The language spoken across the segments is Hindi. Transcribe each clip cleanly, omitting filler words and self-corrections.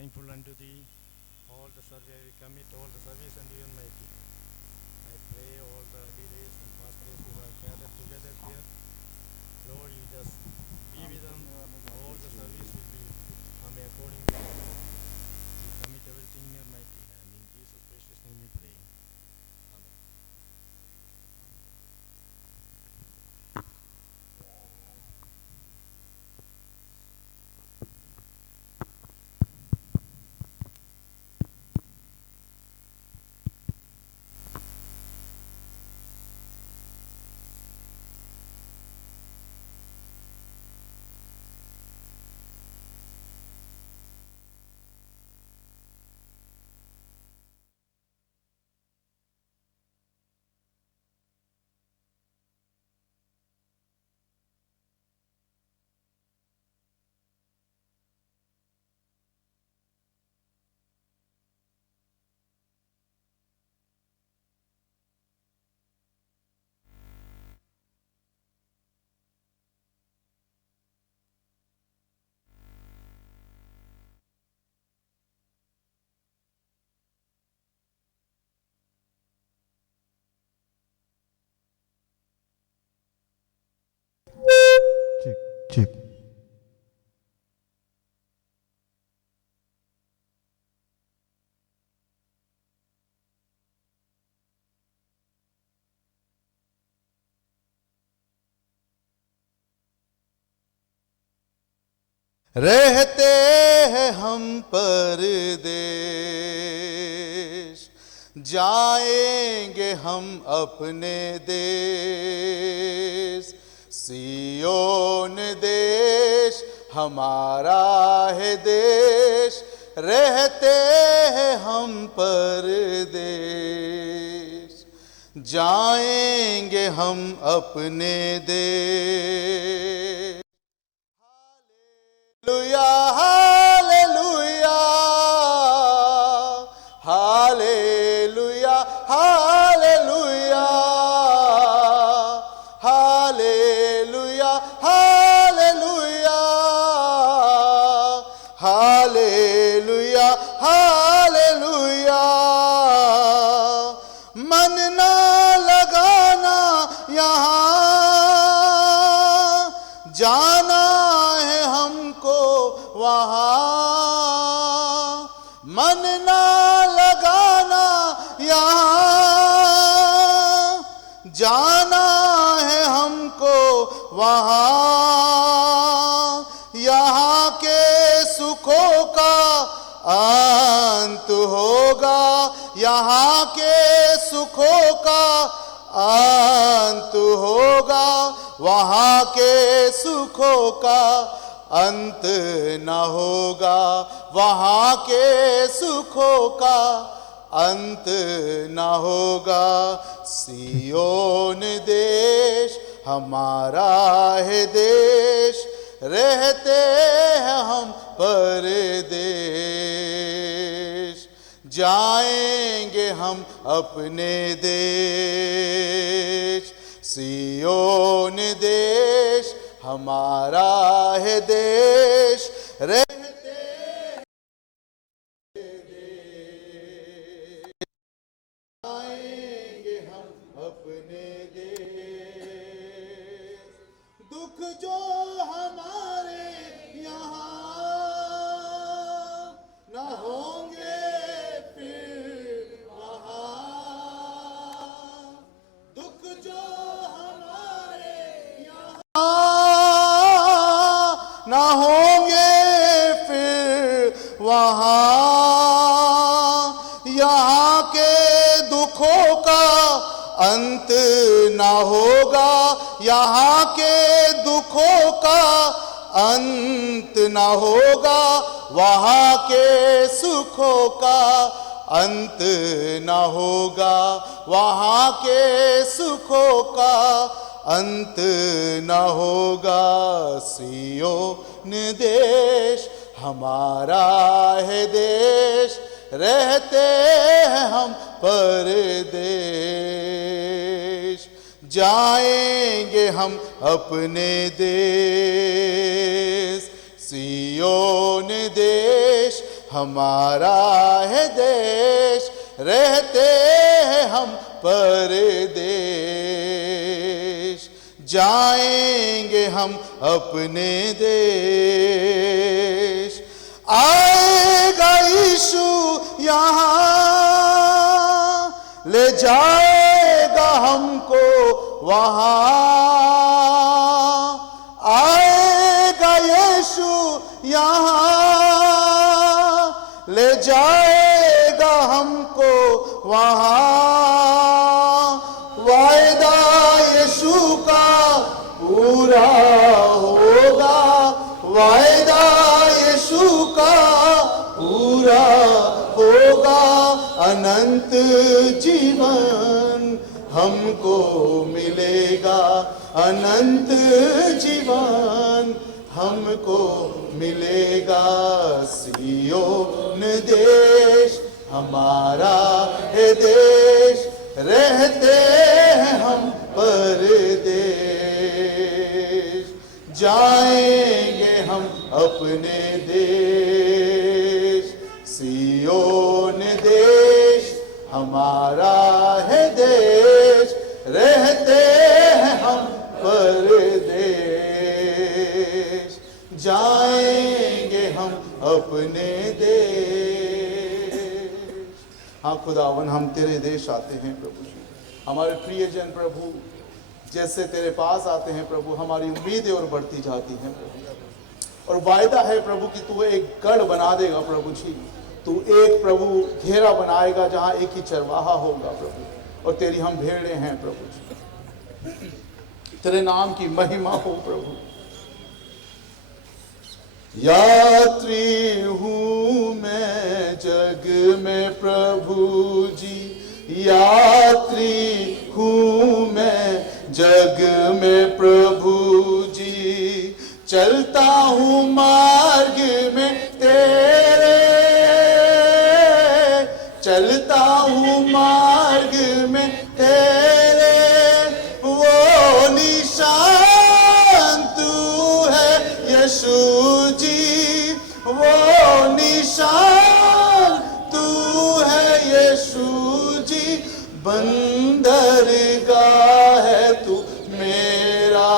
thankful unto thee. All the service, we commit all the service unto your mighty hand. I pray all the leaders and pastors who have gathered together here. Lord, you just be with them. All the service will be according to your will. We commit everything in your mighty hand. In Jesus' precious name we pray. Amen. Check, check. रहते हैं हम परदेश, जाएंगे हम अपने देश। सियोन देश हमारा है देश, रहते हैं हम परदेश, जाएंगे हम अपने देश। Hallelujah, hallelujah, hallelujah, hallelujah, hallelujah, hallelujah, hallelujah. मन ना लगाना यहाँ, जाना है हमको वहाँ। मन ना लगाना यहाँ, जाना है हमको वहाँ। यहाँ के सुखों का अंत होगा, यहाँ के सुखों का अंत होगा, वहाँ के सुखों का अंत न होगा, वहाँ के सुखों का अंत न होगा। सियोन देश हमारा है देश, रहते हैं हम परदेश, जाएंगे हम अपने देश। सियोन देश हमारा है देश, रहते आएंगे हम अपने देश। दुख जो हमारे यहाँ न होंगे फिर वहाँ, दुख जो हमारे न होंगे फिर वहाँ। यहाँ के दुखों का अंत न होगा, यहाँ के दुखों का अंत न होगा, वहाँ के सुखों का अंत न होगा, वहाँ के सुखों का अंत न होगा। सियोन देश हमारा है देश, रहते हैं हम परदेश, जाएंगे हम अपने देश। सियोन देश हमारा है देश, रहते हैं हम परदेश। जाएंगे हम अपने देश, आएगा यीशु यहाँ, ले जाएगा हमको वहाँ। आएगा यीशु यहाँ, ले जाएगा हमको वहाँ। वायदा यीशु का पूरा होगा, वायदा यीशु का पूरा होगा। अनंत जीवन हमको मिलेगा, अनंत जीवन हमको मिलेगा। सिय्योन देश हमारा है देश, रहते हैं हम परदेश। जाएंगे हम अपने देश, सिय्योन देश हमारा है देश, रहते हैं हम परदेश। जाएंगे हम अपने देश। हाँ खुदावन, हम तेरे देश आते हैं प्रभु जी। हमारे प्रियजन प्रभु जैसे तेरे पास आते हैं प्रभु, हमारी उम्मीदें और बढ़ती जाती हैं प्रभु। और वायदा है प्रभु कि तू एक गढ़ बना देगा प्रभु जी, तू एक प्रभु घेरा बनाएगा जहां एक ही चरवाहा होगा प्रभु, और तेरी हम भेड़ें हैं प्रभु जी। तेरे नाम की महिमा हो प्रभु। यात्री हूँ मैं जग में प्रभु जी, यात्री हूँ मैं जग में प्रभु जी। चलता हूँ मार्ग में तेरे, चलता हूँ मार्ग में तेरे। वो निशान तू है यीशु जी, वो निशान तू है यीशु जी। बंदरगाह है तू मेरा,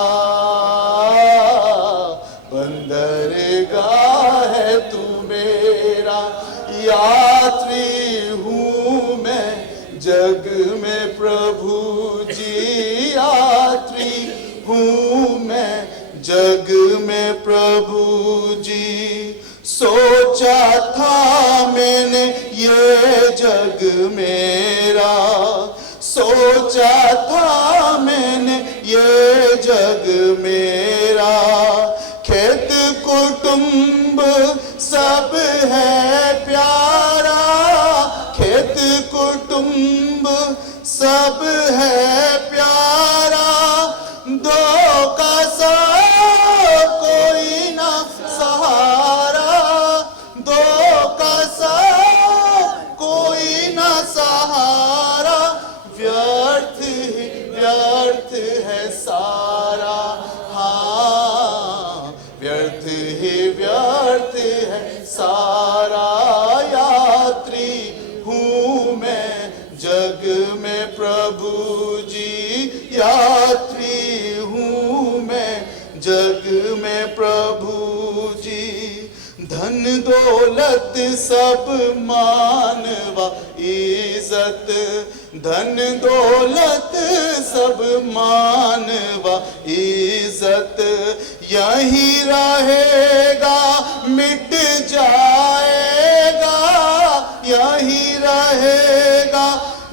बंदरगाह है तू मेरा। यात्री हूँ मैं जग में प्रभु जी, यात्री हूँ मैं जग में प्रभु जी। सोचा था मैंने ये जग मेरा, सोचा था मैंने ये जग मेरा। खेत कुटुंब सब है प्यारा, खेत कुटुंब सब है प्यारा। दो का सा कोई ना सहारा, दो का सा कोई ना सहारा। व्यर्थ है सारा, हाँ व्यर्थ है सारा। यात्री हूँ मैं जग में प्रभु जी, यात्री हूँ मैं जग में प्रभु जी। धन दौलत सब मान व इज्जत, धन दौलत सब मान व इज्जत। यही रहेगा मिट जाएगा, यही रहेगा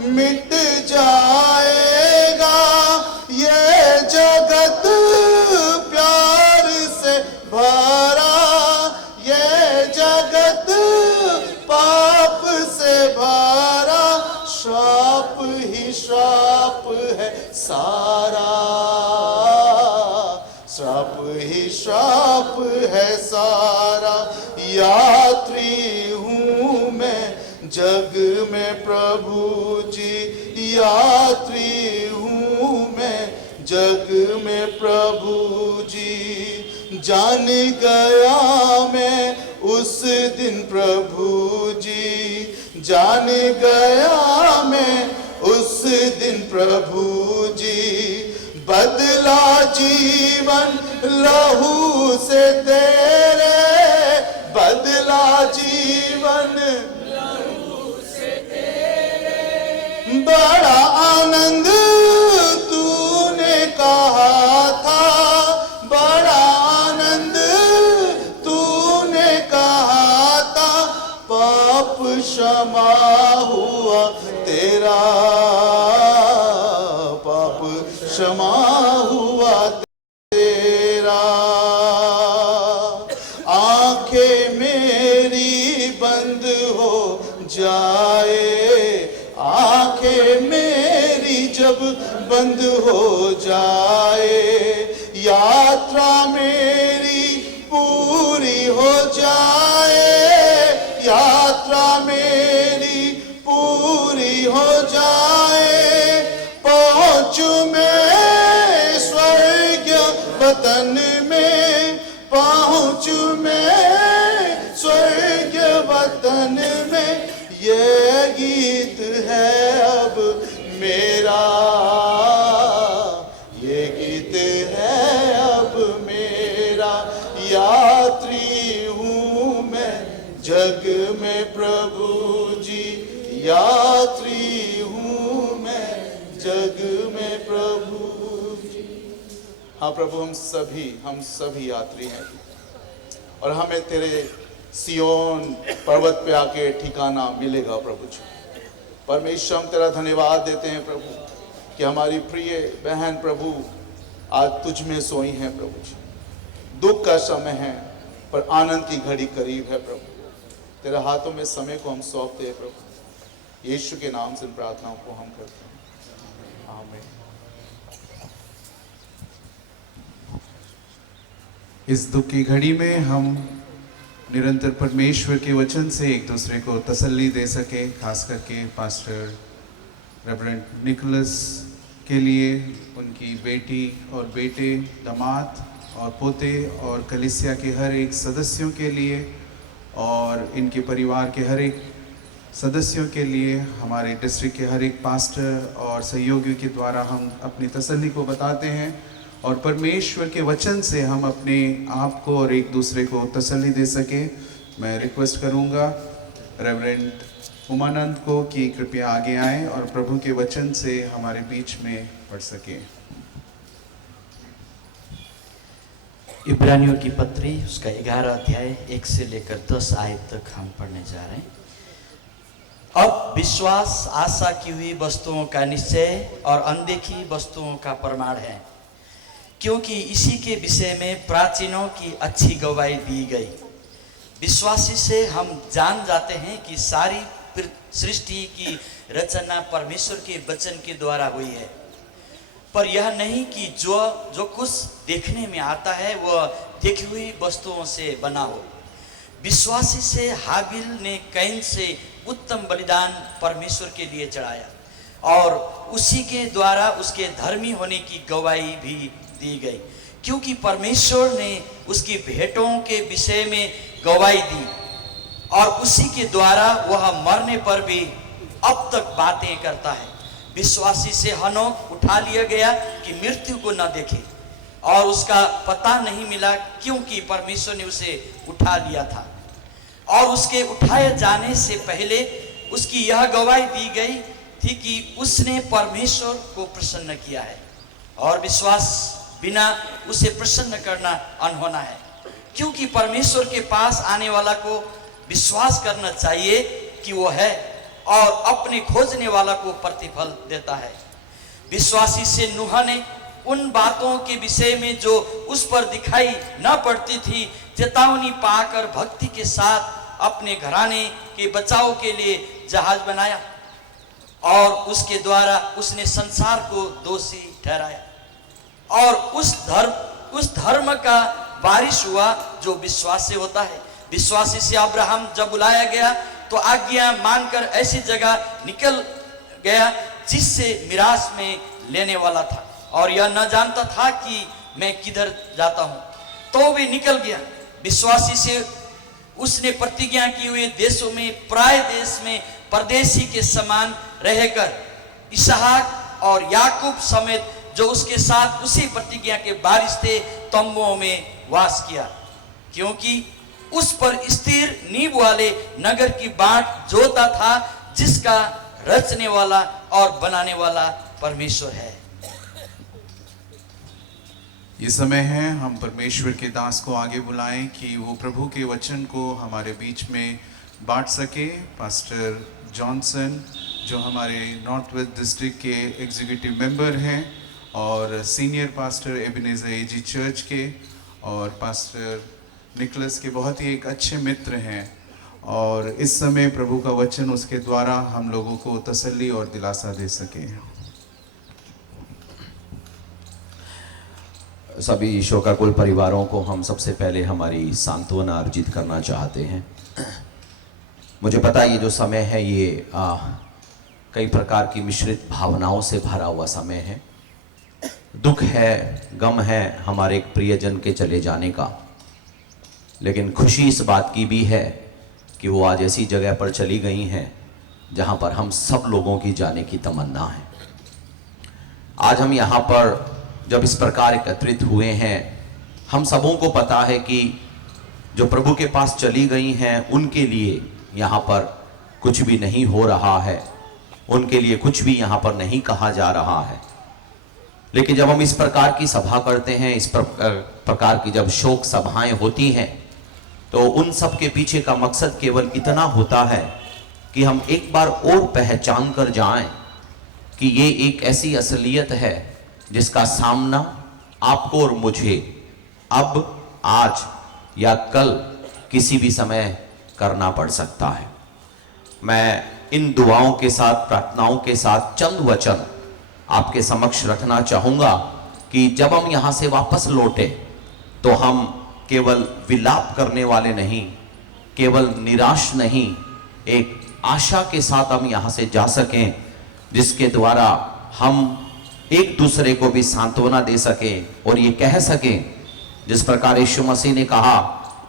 मिट जाएगा। ये जगत प्यार से भरा, ये जगत पाप से भरा। श्राप ही श्राप है सारा, श्राप ही श्राप है सारा। यात्री हूँ मैं जग में प्रभु जी, यात्री हूँ मैं जग में प्रभु जी। जान गया मैं उस दिन प्रभु जी जान गया मैं, उस दिन प्रभु जी बदला जीवन लहू से तेरे, बदला जीवन लहू से तेरे। बड़ा आनंद तूने कहा था, बड़ा आनंद तूने कहा था, पाप क्षमा हुआ तेरा, पाप क्षमा हुआ तेरा। आंखें मेरी बंद हो जाए, आंखें मेरी जब बंद हो जाए, यात्रा मेरी पूरी हो जाए, यात्रा मेरी पूरी हो जाए, पहुंचू मैं स्वर्ग वतन में, पहुंचू मैं स्वर्ग वतन में। ये गीत है अब मेरा, ये गीत है अब मेरा। यात्री हूँ मैं जग में प्रभु जी, यात्री हूँ मैं जग में प्रभु जी। हाँ प्रभु, हम सभी यात्री हैं, और हमें तेरे सियोन पर्वत पे आके ठिकाना मिलेगा प्रभु जी। परमेश्वर, हम तेरा धन्यवाद देते हैं प्रभु कि हमारी प्रिय बहन प्रभु आज तुझ में सोई हैं प्रभु जी। दुख का समय है पर आनंद की घड़ी करीब है प्रभु। तेरे हाथों में समय को हम सौंपते हैं प्रभु। यीशु के नाम से इन प्रार्थनाओं को हम करते हैं, आमीन। इस दुख की घड़ी में हम निरंतर परमेश्वर के वचन से एक दूसरे को तसल्ली दे सके, खास करके पास्टर रेवरेंड निकोलस के लिए, उनकी बेटी और बेटे, दामाद और पोते और कलीसिया के हर एक सदस्यों के लिए और इनके परिवार के हर एक सदस्यों के लिए, हमारे डिस्ट्रिक्ट के हर एक पास्टर और सहयोगियों के द्वारा हम अपनी तसल्ली को बताते हैं और परमेश्वर के वचन से हम अपने आप को और एक दूसरे को तसल्ली दे सके। मैं रिक्वेस्ट करूंगा रेवरेंड उमानंद को कि कृपया आगे आएं और प्रभु के वचन से हमारे बीच में पढ़ सके। इब्रानियों की पत्री उसका 11 अध्याय 1 से लेकर 10 आयत तक हम पढ़ने जा रहे हैं। अब विश्वास आशा की हुई वस्तुओं का निश्चय और अनदेखी वस्तुओं का प्रमाण है, क्योंकि इसी के विषय में प्राचीनों की अच्छी गवाही दी गई। विश्वासी से हम जान जाते हैं कि सारी सृष्टि की रचना परमेश्वर के वचन के द्वारा हुई है, पर यह नहीं कि जो कुछ देखने में आता है वह देखी हुई वस्तुओं से बना हो। विश्वासी से हाबिल ने कैन से उत्तम बलिदान परमेश्वर के लिए चढ़ाया और उसी के द्वारा उसके धर्मी होने की गवाही भी दी गई, क्योंकि परमेश्वर ने उसकी भेंटों के विषय में गवाही दी और उसी के द्वारा वह मरने पर भी अब तक बातें करता है। विश्वासी से हनोक उठा लिया गया कि मृत्यु को न देखे और उसका पता नहीं मिला, क्योंकि परमेश्वर ने उसे उठा लिया था। और उसके उठाए जाने से पहले उसकी यह गवाही दी गई थी कि उसने परमेश्वर को प्रसन्न किया है, और विश्वास बिना उसे प्रसन्न करना अनहोना है, क्योंकि परमेश्वर के पास आने वाला को विश्वास करना चाहिए कि वो है और अपने खोजने वाला को प्रतिफल देता है। विश्वासी से नूह ने उन बातों के विषय में जो उस पर दिखाई न पड़ती थी चेतावनी पाकर भक्ति के साथ अपने घराने के बचाव के लिए जहाज बनाया और उसके द्वारा उसने संसार को दोषी ठहराया और उस धर्म का बारिश हुआ जो विश्वास से होता है। विश्वासी से अब्राहम जब बुलाया गया तो आज्ञा मानकर ऐसी जगह निकल गया जिससे मिरास में लेने वाला था और यह न जानता था कि मैं किधर जाता हूं, तो भी निकल गया। विश्वासी से उसने प्रतिज्ञा की हुए देशों में, पराए देश में परदेशी के समान रहकर इसहाक और याकूब समेत जो उसके साथ उसी प्रतिज्ञा के वारिस थे, तंबुओं में वास किया, क्योंकि उस पर स्थिर नींव वाले नगर की बाट जोता था, जिसका रचने वाला और बनाने वाला परमेश्वर है। ये समय है हम परमेश्वर के दास को आगे बुलाएं कि वो प्रभु के वचन को हमारे बीच में बांट सके। पास्टर जॉनसन जो हमारे नॉर्थ वेस्ट डिस्ट्रिक्ट के एग्जीक्यूटिव मेंबर हैं और senior pastor Ebenezer AG church के, और पास्टर निकलस के बहुत ही एक अच्छे मित्र हैं, और इस समय प्रभु का वचन उसके द्वारा हम लोगों को तसल्ली और दिलासा दे सके। सभी शोकाकुल परिवारों को हम सबसे पहले हमारी सांत्वना अर्जित करना चाहते हैं। मुझे पता है ये जो समय है ये कई प्रकार की मिश्रित भावनाओं से भरा हुआ समय है। दुख है, गम है हमारे एक प्रियजन के चले जाने का, लेकिन खुशी इस बात की भी है कि वो आज ऐसी जगह पर चली गई हैं जहाँ पर हम सब लोगों की जाने की तमन्ना है। आज हम यहाँ पर जब इस प्रकार एकत्रित हुए हैं, हम सबों को पता है कि जो प्रभु के पास चली गई हैं उनके लिए यहाँ पर कुछ भी नहीं हो रहा है, उनके लिए कुछ भी यहाँ पर नहीं कहा जा रहा है। लेकिन जब हम इस प्रकार की सभा करते हैं, इस प्रकार की जब शोक सभाएं होती हैं, तो उन सब के पीछे का मकसद केवल इतना होता है कि हम एक बार और पहचान कर जाएं कि ये एक ऐसी असलियत है जिसका सामना आपको और मुझे अब, आज या कल किसी भी समय करना पड़ सकता है। मैं इन दुआओं के साथ, प्रार्थनाओं के साथ चंद वचन आपके समक्ष रखना चाहूँगा कि जब हम यहाँ से वापस लौटे तो हम केवल विलाप करने वाले नहीं, केवल निराश नहीं, एक आशा के साथ हम यहाँ से जा सकें, जिसके द्वारा हम एक दूसरे को भी सांत्वना दे सकें और ये कह सकें जिस प्रकार यीशु मसीह ने कहा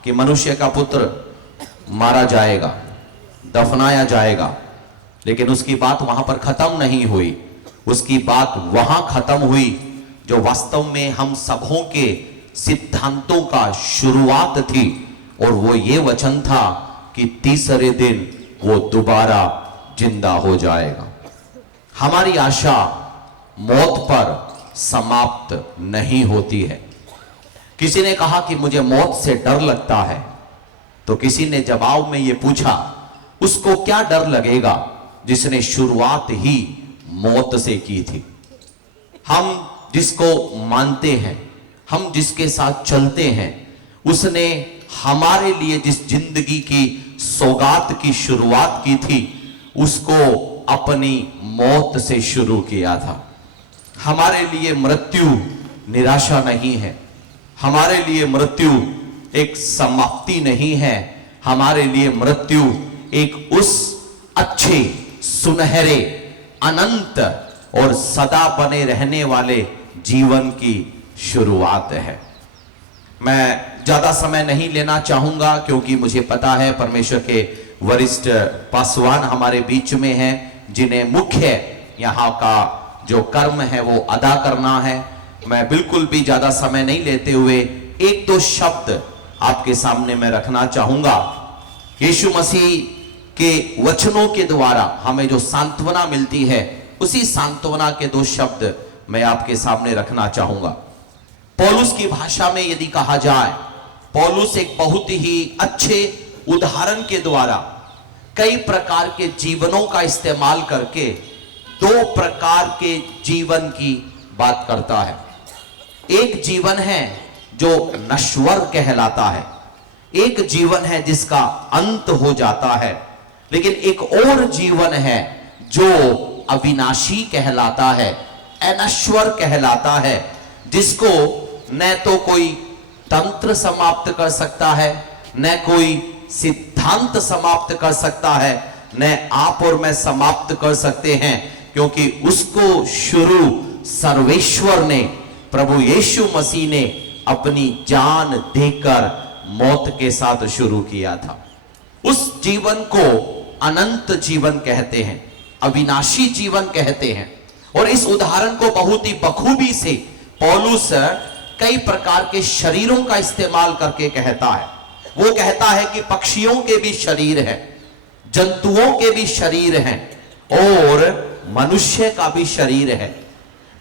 कि मनुष्य का पुत्र मारा जाएगा, दफनाया जाएगा, लेकिन उसकी बात वहां पर खत्म नहीं हुई। उसकी बात वहां खत्म हुई जो वास्तव में हम सबों के सिद्धांतों का शुरुआत थी, और वो ये वचन था कि तीसरे दिन वो दोबारा जिंदा हो जाएगा। हमारी आशा मौत पर समाप्त नहीं होती है। किसी ने कहा कि मुझे मौत से डर लगता है, तो किसी ने जवाब में ये पूछा उसको क्या डर लगेगा जिसने शुरुआत ही मौत से की थी। हम जिसको मानते हैं, हम जिसके साथ चलते हैं, उसने हमारे लिए जिस जिंदगी की सौगात की शुरुआत की थी, उसको अपनी मौत से शुरू किया था। हमारे लिए मृत्यु निराशा नहीं है, हमारे लिए मृत्यु एक समाप्ति नहीं है, हमारे लिए मृत्यु एक उस अच्छे, सुनहरे, अनंत और सदा बने रहने वाले जीवन की शुरुआत है। मैं ज्यादा समय नहीं लेना चाहूंगा क्योंकि मुझे पता है परमेश्वर के वरिष्ठ पासवान हमारे बीच में हैं, जिन्हें मुख्य यहाँ का जो कर्म है वो अदा करना है। मैं बिल्कुल भी ज्यादा समय नहीं लेते हुए एक दो शब्द आपके सामने मैं रखना चाहूंगा। यीशु मसीह के वचनों के द्वारा हमें जो सांत्वना मिलती है, उसी सांत्वना के दो शब्द मैं आपके सामने रखना चाहूंगा। पौलुस की भाषा में यदि कहा जाए, पौलुस एक बहुत ही अच्छे उदाहरण के द्वारा कई प्रकार के जीवनों का इस्तेमाल करके दो प्रकार के जीवन की बात करता है। एक जीवन है जो नश्वर कहलाता है, एक जीवन है जिसका अंत हो जाता है, लेकिन एक और जीवन है जो अविनाशी कहलाता है, अनश्वर कहलाता है, जिसको न तो कोई तंत्र समाप्त कर सकता है, न कोई सिद्धांत समाप्त कर सकता है, न आप और मैं समाप्त कर सकते हैं, क्योंकि उसको शुरू सर्वेश्वर ने, प्रभु यीशु मसीह ने अपनी जान देकर मौत के साथ शुरू किया था। उस जीवन को अनंत जीवन कहते हैं, अविनाशी जीवन कहते हैं। और इस उदाहरण को बहुत ही बखूबी से पौलुस कई प्रकार के शरीरों का इस्तेमाल करके कहता है। वो कहता है कि पक्षियों के भी शरीर है, जंतुओं के भी शरीर हैं और मनुष्य का भी शरीर है।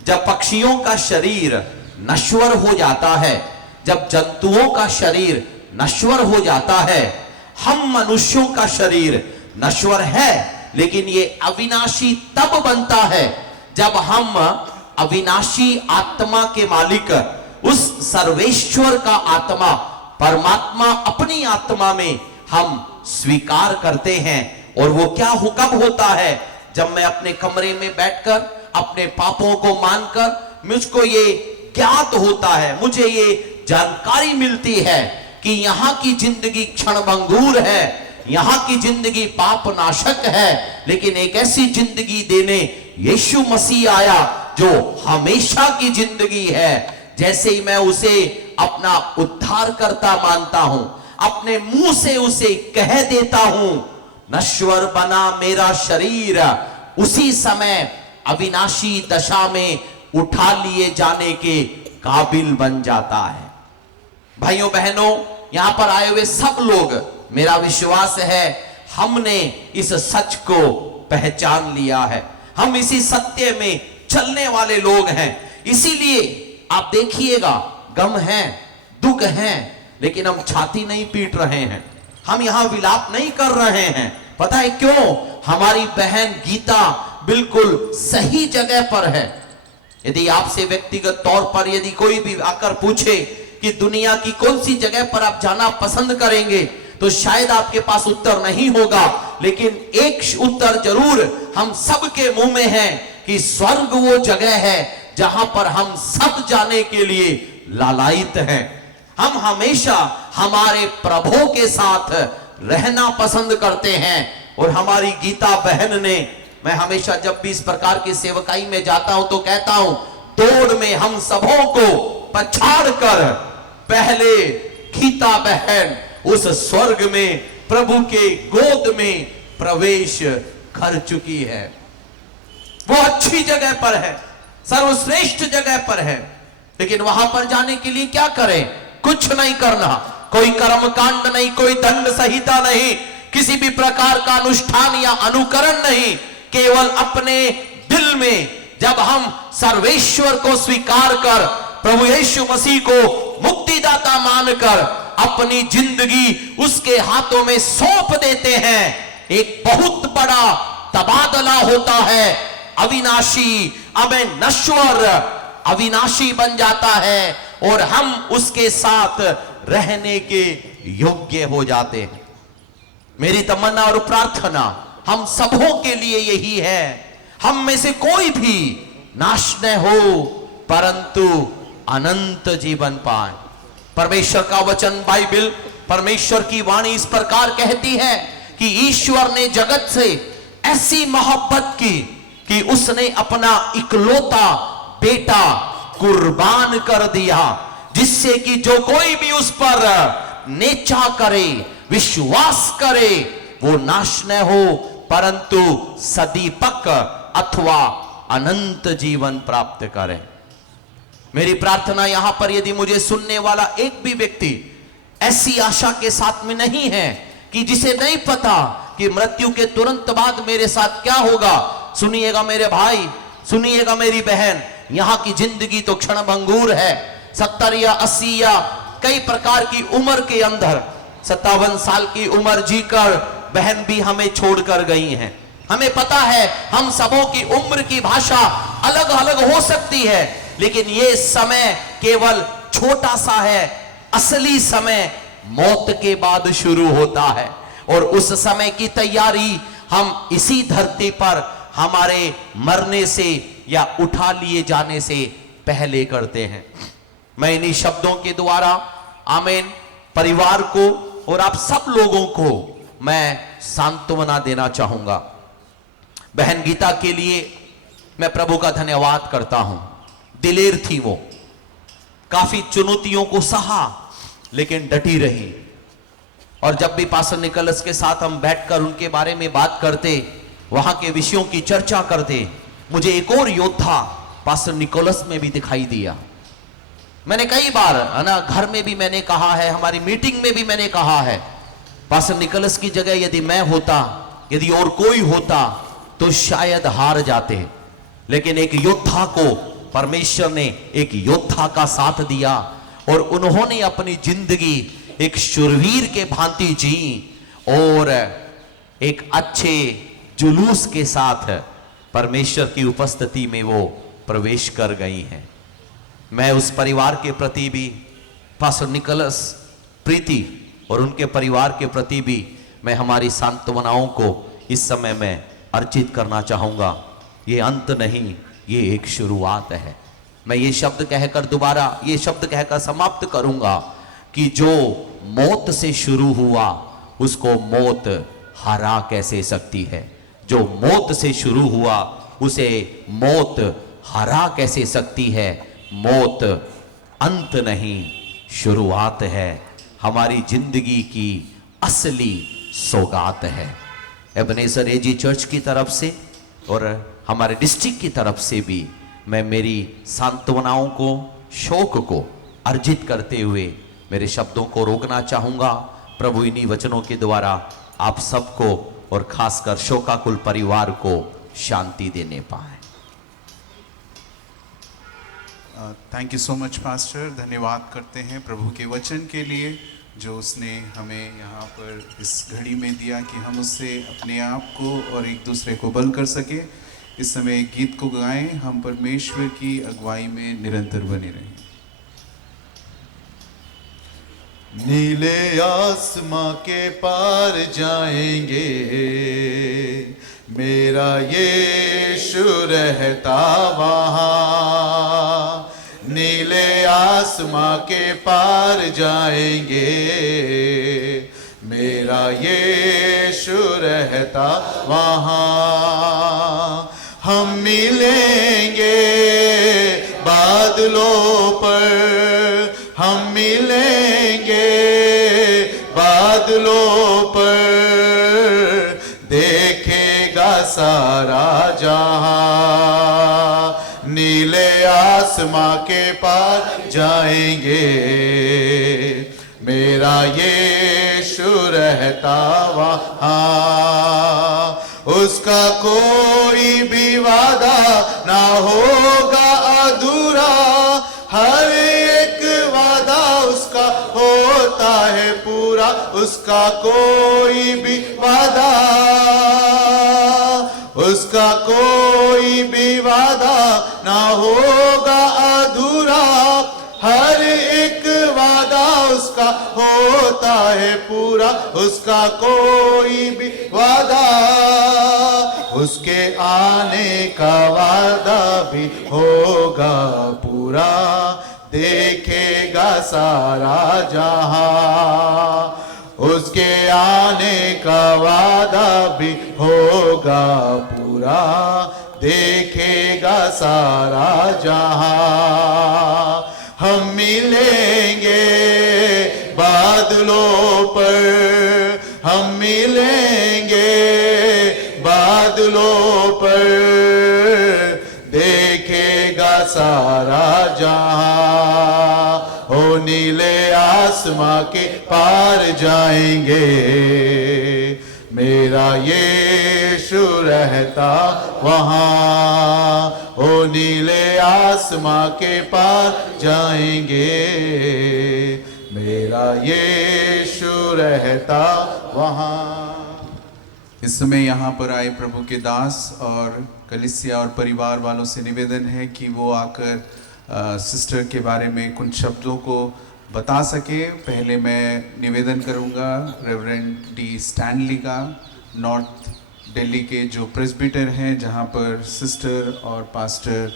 जब पक्षियों का शरीर नश्वर हो जाता है, जब जंतुओं का शरीर नश्वर हो जाता है, हम मनुष्यों का शरीर नश्वर है, लेकिन ये अविनाशी तब बनता है जब हम अविनाशी आत्मा के मालिक उस सर्वेश्वर का आत्मा परमात्मा अपनी आत्मा में हम स्वीकार करते हैं। और वो क्या कब होता है? जब मैं अपने कमरे में बैठकर अपने पापों को मानकर मुझको ये ज्ञात होता है, मुझे ये जानकारी मिलती है कि यहां की जिंदगी क्षणभंगुर है, यहां की जिंदगी पाप नाशक है, लेकिन एक ऐसी जिंदगी देने यीशु मसीह आया जो हमेशा की जिंदगी है। जैसे ही मैं उसे अपना उद्धारकर्ता मानता हूं, अपने मुंह से उसे कह देता हूं, नश्वर बना मेरा शरीर, उसी समय अविनाशी दशा में उठा लिए जाने के काबिल बन जाता है। भाइयों बहनों, यहां पर आए हुए सब लोग, मेरा विश्वास है हमने इस सच को पहचान लिया है, हम इसी सत्य में चलने वाले लोग हैं। इसीलिए आप देखिएगा, गम है, दुख है, लेकिन हम छाती नहीं पीट रहे हैं, हम यहां विलाप नहीं कर रहे हैं। पता है क्यों? हमारी बहन गीता बिल्कुल सही जगह पर है। यदि आपसे व्यक्तिगत तौर पर यदि कोई भी आकर पूछे कि दुनिया की कौन सी जगह पर आप जाना पसंद करेंगे, तो शायद आपके पास उत्तर नहीं होगा, लेकिन एक उत्तर जरूर हम सबके मुंह में है कि स्वर्ग वो जगह है जहां पर हम सब जाने के लिए लालायित हैं। हम हमेशा हमारे प्रभु के साथ रहना पसंद करते हैं। और हमारी गीता बहन ने, मैं हमेशा जब भी इस प्रकार की सेवकाई में जाता हूं तो कहता हूं, दौड़ में हम सबों को पछाड़ कर पहले गीता बहन उस स्वर्ग में प्रभु के गोद में प्रवेश कर चुकी है। वो अच्छी जगह पर है, सर्वश्रेष्ठ जगह पर है, लेकिन वहां पर जाने के लिए क्या करें? कुछ नहीं करना, कोई कर्मकांड नहीं, कोई दंड संहिता नहीं, किसी भी प्रकार का अनुष्ठान या अनुकरण नहीं, केवल अपने दिल में जब हम सर्वेश्वर को स्वीकार कर प्रभु यीशु मसीह को मुक्तिदाता मानकर अपनी जिंदगी उसके हाथों में सौंप देते हैं, एक बहुत बड़ा तबादला होता है। अविनाशी अबे नश्वर अविनाशी बन जाता है और हम उसके साथ रहने के योग्य हो जाते हैं। मेरी तमन्ना और प्रार्थना हम सबों के लिए यही है, हम में से कोई भी नाश न हो परंतु अनंत जीवन पाए। परमेश्वर का वचन बाइबल, परमेश्वर की वाणी इस प्रकार कहती है कि ईश्वर ने जगत से ऐसी मोहब्बत की कि उसने अपना इकलौता बेटा कुर्बान कर दिया, जिससे कि जो कोई भी उस पर नेचा करे, विश्वास करे, वो नाश न हो परंतु सदीपक अथवा अनंत जीवन प्राप्त करे। मेरी प्रार्थना यहां पर यदि मुझे सुनने वाला एक भी व्यक्ति ऐसी आशा के साथ में नहीं है कि जिसे नहीं पता कि मृत्यु के तुरंत बाद मेरे साथ क्या होगा, सुनिएगा मेरे भाई, सुनिएगा मेरी बहन, यहां की जिंदगी तो क्षणभंगुर है। 70 या 80 या कई प्रकार की उम्र के अंदर 57 साल की उम्र जीकर बहन भी हमें छोड़कर गई हैं। हमें पता है हम सबों की उम्र की भाषा अलग अलग हो सकती है, लेकिन ये समय केवल छोटा सा है। असली समय मौत के बाद शुरू होता है और उस समय की तैयारी हम इसी धरती पर हमारे मरने से या उठा लिए जाने से पहले करते हैं। मैं इन्हीं शब्दों के द्वारा आमीन परिवार को और आप सब लोगों को मैं सांत्वना देना चाहूंगा। बहन गीता के लिए मैं प्रभु का धन्यवाद करता हूं। दिलेर थी वो, काफी चुनौतियों को सहा लेकिन डटी रही। और जब भी पास्टर निकोलस के साथ हम बैठकर उनके बारे में बात करते, वहां के विषयों की चर्चा करते, मुझे एक और योद्धा पास्टर निकोलस में भी दिखाई दिया। मैंने कई बार है ना, घर में भी मैंने कहा है, हमारी मीटिंग में भी मैंने कहा है, पास्टर निकोलस की जगह यदि मैं होता, यदि और कोई होता तो शायद हार जाते। लेकिन एक योद्धा को परमेश्वर ने एक योद्धा का साथ दिया और उन्होंने अपनी जिंदगी एक शूरवीर के भांति जी और एक अच्छे जुलूस के साथ परमेश्वर की उपस्थिति में वो प्रवेश कर गई हैं। मैं उस परिवार के प्रति भी, पास्टर निकोलस, प्रीति और उनके परिवार के प्रति भी मैं हमारी सांत्वनाओं को इस समय में अर्जित करना चाहूंगा। ये अंत नहीं, ये एक शुरुआत है। मैं ये शब्द कहकर दोबारा ये शब्द कहकर समाप्त करूंगा कि जो मौत से शुरू हुआ उसको मौत हरा कैसे सकती है। जो मौत से शुरू हुआ उसे मौत हरा कैसे सकती है। मौत अंत नहीं, शुरुआत है, हमारी जिंदगी की असली सौगात है। एबनेजर एजी चर्च की तरफ से और हमारे डिस्ट्रिक्ट की तरफ से भी मैं मेरी सांत्वनाओं को, शोक को अर्जित करते हुए मेरे शब्दों को रोकना चाहूंगा। प्रभु इन्हीं वचनों के द्वारा आप सबको और खासकर शोकाकुल परिवार को शांति देने पाए। Thank you so much pastor. धन्यवाद करते हैं प्रभु के वचन के लिए जो उसने हमें यहाँ पर इस घड़ी में दिया कि हम उससे अपने आप को और एक दूसरे को बल कर सके। इस समय एक गीत को गाएं, हम परमेश्वर की अगुवाई में निरंतर बने रहें। नीले आसमां के पार जाएंगे, मेरा यीशु रहता वहाँ। नीले आसमां के पार जाएंगे, मेरा यीशु रहता वहाँ। हम मिलेंगे बादलों पर, हम मिलेंगे बादलों पर, देखेगा सारा जहां। नीले आसमां के पार जाएंगे, मेरा यीशु रहता वहाँ। उसका कोई भी वादा ना होगा अधूरा, हर एक वादा उसका होता है पूरा। उसका कोई भी वादा, उसका कोई भी वादा ना होगा अधूरा, हर एक वादा उसका होता है पूरा। उसका कोई भी वादा, उसके आने का वादा भी होगा पूरा, देखेगा सारा जहां। उसके आने का वादा भी होगा पूरा, देखेगा सारा जहां। हम मिलेंगे बादलों पर, हम मिलेंगे बादलों पर, देखेगा सारा जहां। हो नीले आसमां के पार जाएंगे, मेरा यीशु रहता वहाँ। ओ नीले आसमां के पार जाएंगे, मेरा यीशु रहता वहाँ। इस समय यहाँ पर आए प्रभु के दास और कलीसिया और परिवार वालों से निवेदन है कि वो आकर सिस्टर के बारे में कुछ शब्दों को बता सके। पहले मैं निवेदन करूँगा रेवरेंड डी स्टैनली का, नॉर्थ दिल्ली के जो प्रेस्बिटर हैं जहाँ पर सिस्टर और पास्टर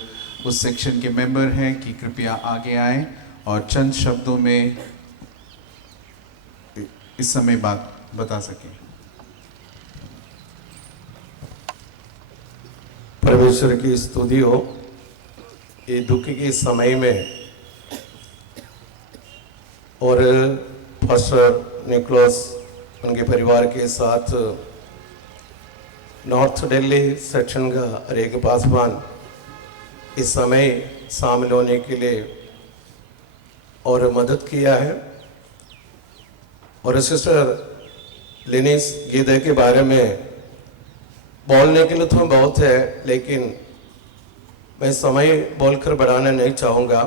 उस सेक्शन के मेंबर हैं, कि कृपया आगे आए और चंद शब्दों में इस समय बात बता सकें। परमेश्वर की स्तुति हो। ये दुख के समय में और फास्टर निकोलस उनके परिवार के साथ नॉर्थ दिल्ली सेक्शन का रेग पासवान इस समय शामिल होने के लिए और मदद किया है। और सिस्टर लिनिस गीदे के बारे में बोलने के लिए तो बहुत है, लेकिन मैं समय बोलकर बढ़ाना नहीं चाहूँगा।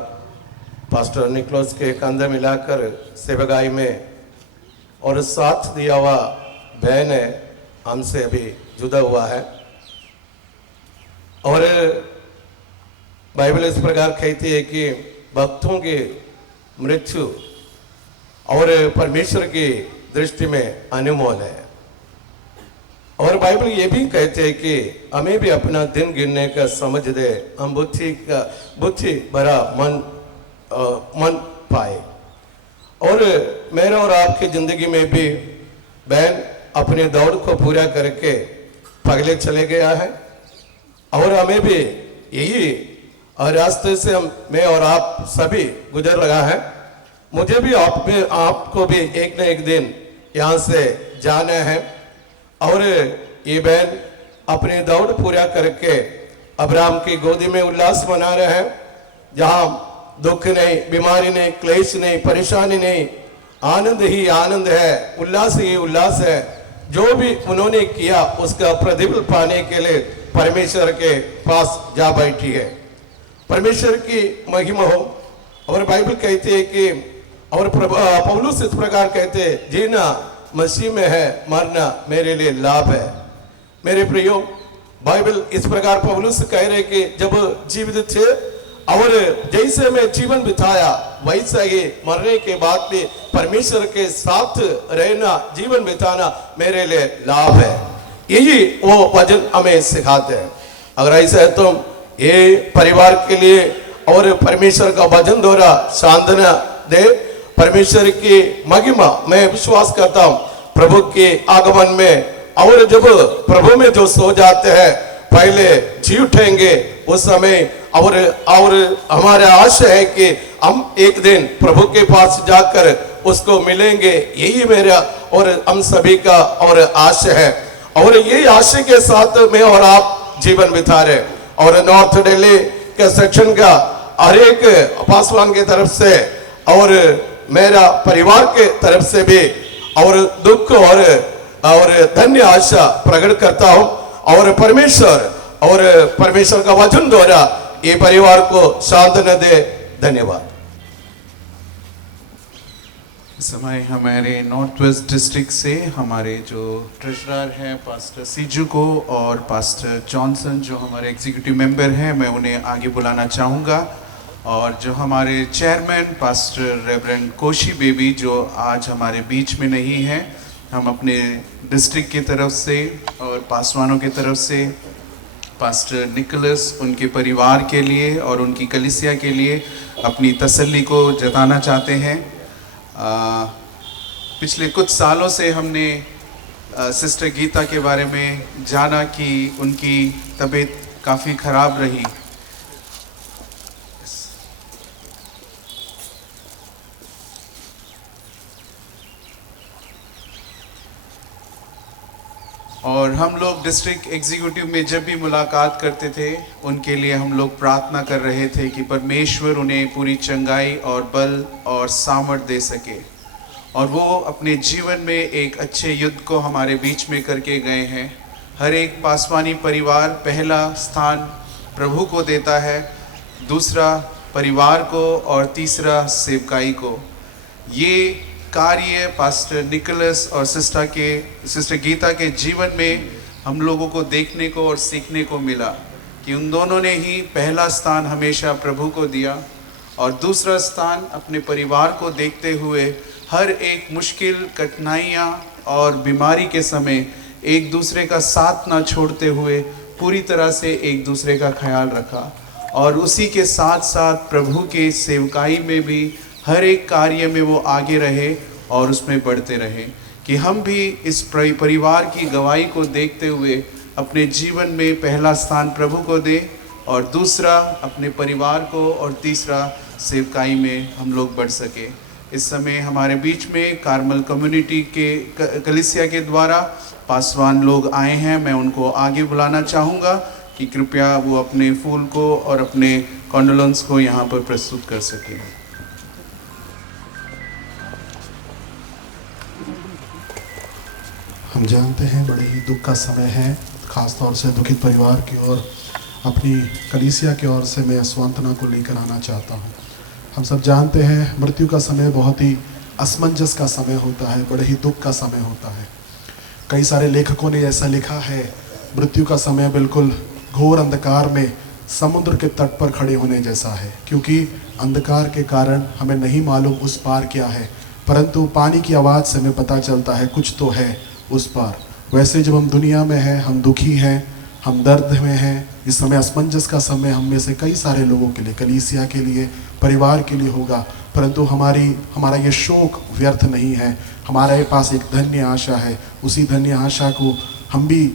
पास्टर निकोलस के कंधे मिलाकर सेवकाई में और साथ दिया हुआ बहन है, हमसे अभी जुदा हुआ है। और बाइबल इस प्रकार कहती है कि भक्तों की मृत्यु और परमेश्वर की दृष्टि में अनमोल है। और बाइबल ये भी कहते हैं कि हमें भी अपना दिन गिनने का समझ दे, हम बुद्धि भरा मन पाए। और मेरा और आपकी जिंदगी में भी बहन अपने दौड़ को पूरा करके पगले चले गया है, और हमें भी यही रास्ते से मैं और आप सभी गुजर रहा है। मुझे भी आपको भी एक न एक दिन यहाँ से जाना है। और ये बहन अपनी दौड़ पूरा करके अब्राहम की गोदी में उल्लास मना रहे हैं, जहाँ दुख नहीं, बीमारी नहीं, क्लेश नहीं, परेशानी नहीं, आनंद ही आनंद है, उल्लास ही उल्लास है। जो भी उन्होंने किया उसका प्रतिफल पाने के लिए परमेश्वर के पास जा बैठी है। परमेश्वर की महिमा हो। और बाइबल कहती है कि और पौलुस इस प्रकार कहते हैं, जीना मसीह में है, मरना मेरे लिए लाभ है। मेरे प्रियो, बाइबल इस प्रकार पौलुस कह रहे कि जब जीवित थे और जैसे मैं जीवन बिताया वैसा ही मरने के बाद भी परमेश्वर के साथ रहना, जीवन बिताना मेरे लिए लाभ है। यही वो वचन हमें सिखाते हैं। अगर ऐसा है तो ये परिवार के लिए और परमेश्वर का वचन द्वारा सांत्वना दे। परमेश्वर की महिमा मैं विश्वास करता हूँ प्रभु के आगमन में। और जब प्रभु में जो सो जाते हैं पहले जी उठेंगे उस समय। और हमारा आशा है कि हम एक दिन प्रभु के पास जाकर उसको मिलेंगे। यही मेरा और हम सभी का और आशा है। और यही आशा के साथ मैं और आप जीवन बिता रहे। और नॉर्थ दिल्ली के सेक्शन का हर एक पासवान की तरफ से और मेरा परिवार के तरफ से भी और दुख और धन्य आशा प्रकट करता हूँ। और परमेश्वर का वचन द्वारा ये परिवार को सांत्वना दे। धन्यवाद। इस समय हमारे नॉर्थ वेस्ट डिस्ट्रिक्ट से हमारे जो ट्रेजरर हैं पास्टर सीजू को और पास्टर जॉनसन जो हमारे एग्जीक्यूटिव मेंबर हैं, मैं उन्हें आगे बुलाना चाहूँगा। और जो हमारे chairman pastor reverend Koshy Baby जो आज हमारे बीच में नहीं हैं, हम अपने डिस्ट्रिक्ट की तरफ से और पासवानों की तरफ से पास्टर निकोलस उनके परिवार के लिए और उनकी कलीसिया के लिए अपनी तसल्ली को जताना चाहते हैं। पिछले कुछ सालों से हमने सिस्टर गीता के बारे में जाना कि उनकी तबीयत काफ़ी ख़राब रही। और हम लोग डिस्ट्रिक्ट एग्जीक्यूटिव में जब भी मुलाकात करते थे उनके लिए हम लोग प्रार्थना कर रहे थे कि परमेश्वर उन्हें पूरी चंगाई और बल और सामर्थ दे सके। और वो अपने जीवन में एक अच्छे युद्ध को हमारे बीच में करके गए हैं। हर एक पासवानी परिवार पहला स्थान प्रभु को देता है, दूसरा परिवार को और तीसरा सेवकाई को। ये कार्य पास्टर निकोलस और सिस्टर गीता के जीवन में हम लोगों को देखने को और सीखने को मिला कि उन दोनों ने ही पहला स्थान हमेशा प्रभु को दिया और दूसरा स्थान अपने परिवार को देखते हुए हर एक मुश्किल, कठिनाइयाँ और बीमारी के समय एक दूसरे का साथ ना छोड़ते हुए पूरी तरह से एक दूसरे का ख्याल रखा। और उसी के साथ साथ प्रभु के सेवकाई में भी हर एक कार्य में वो आगे रहे और उसमें बढ़ते रहे कि हम भी इस परिवार की गवाही को देखते हुए अपने जीवन में पहला स्थान प्रभु को दें और दूसरा अपने परिवार को और तीसरा सेवकाई में हम लोग बढ़ सके। इस समय हमारे बीच में कार्मल कम्युनिटी के कलीसिया के द्वारा पासवान लोग आए हैं। मैं उनको आगे बुलाना चाहूँगा कि कृपया वो अपने फूल को और अपने कॉन्डोलेंस को यहाँ पर प्रस्तुत कर सकें। हम जानते हैं बड़े ही दुख का समय है, ख़ास तौर से दुखित परिवार की ओर अपनी कलीसिया की ओर से मैं सांत्वना को लेकर आना चाहता हूँ। हम सब जानते हैं मृत्यु का समय बहुत ही असमंजस का समय होता है, बड़े ही दुख का समय होता है। कई सारे लेखकों ने ऐसा लिखा है, मृत्यु का समय बिल्कुल घोर अंधकार में समुद्र के तट पर खड़े होने जैसा है, क्योंकि अंधकार के कारण हमें नहीं मालूम उस पार क्या है, परंतु पानी की आवाज़ से हमें पता चलता है कुछ तो है उस पार। वैसे जब हम दुनिया में हैं, हम दुखी हैं, हम दर्द में हैं, इस समय असमंजस का समय हम में से कई सारे लोगों के लिए, कलीसिया के लिए, परिवार के लिए होगा, परंतु हमारा ये शोक व्यर्थ नहीं है। हमारे पास एक धन्य आशा है, उसी धन्य आशा को हम भी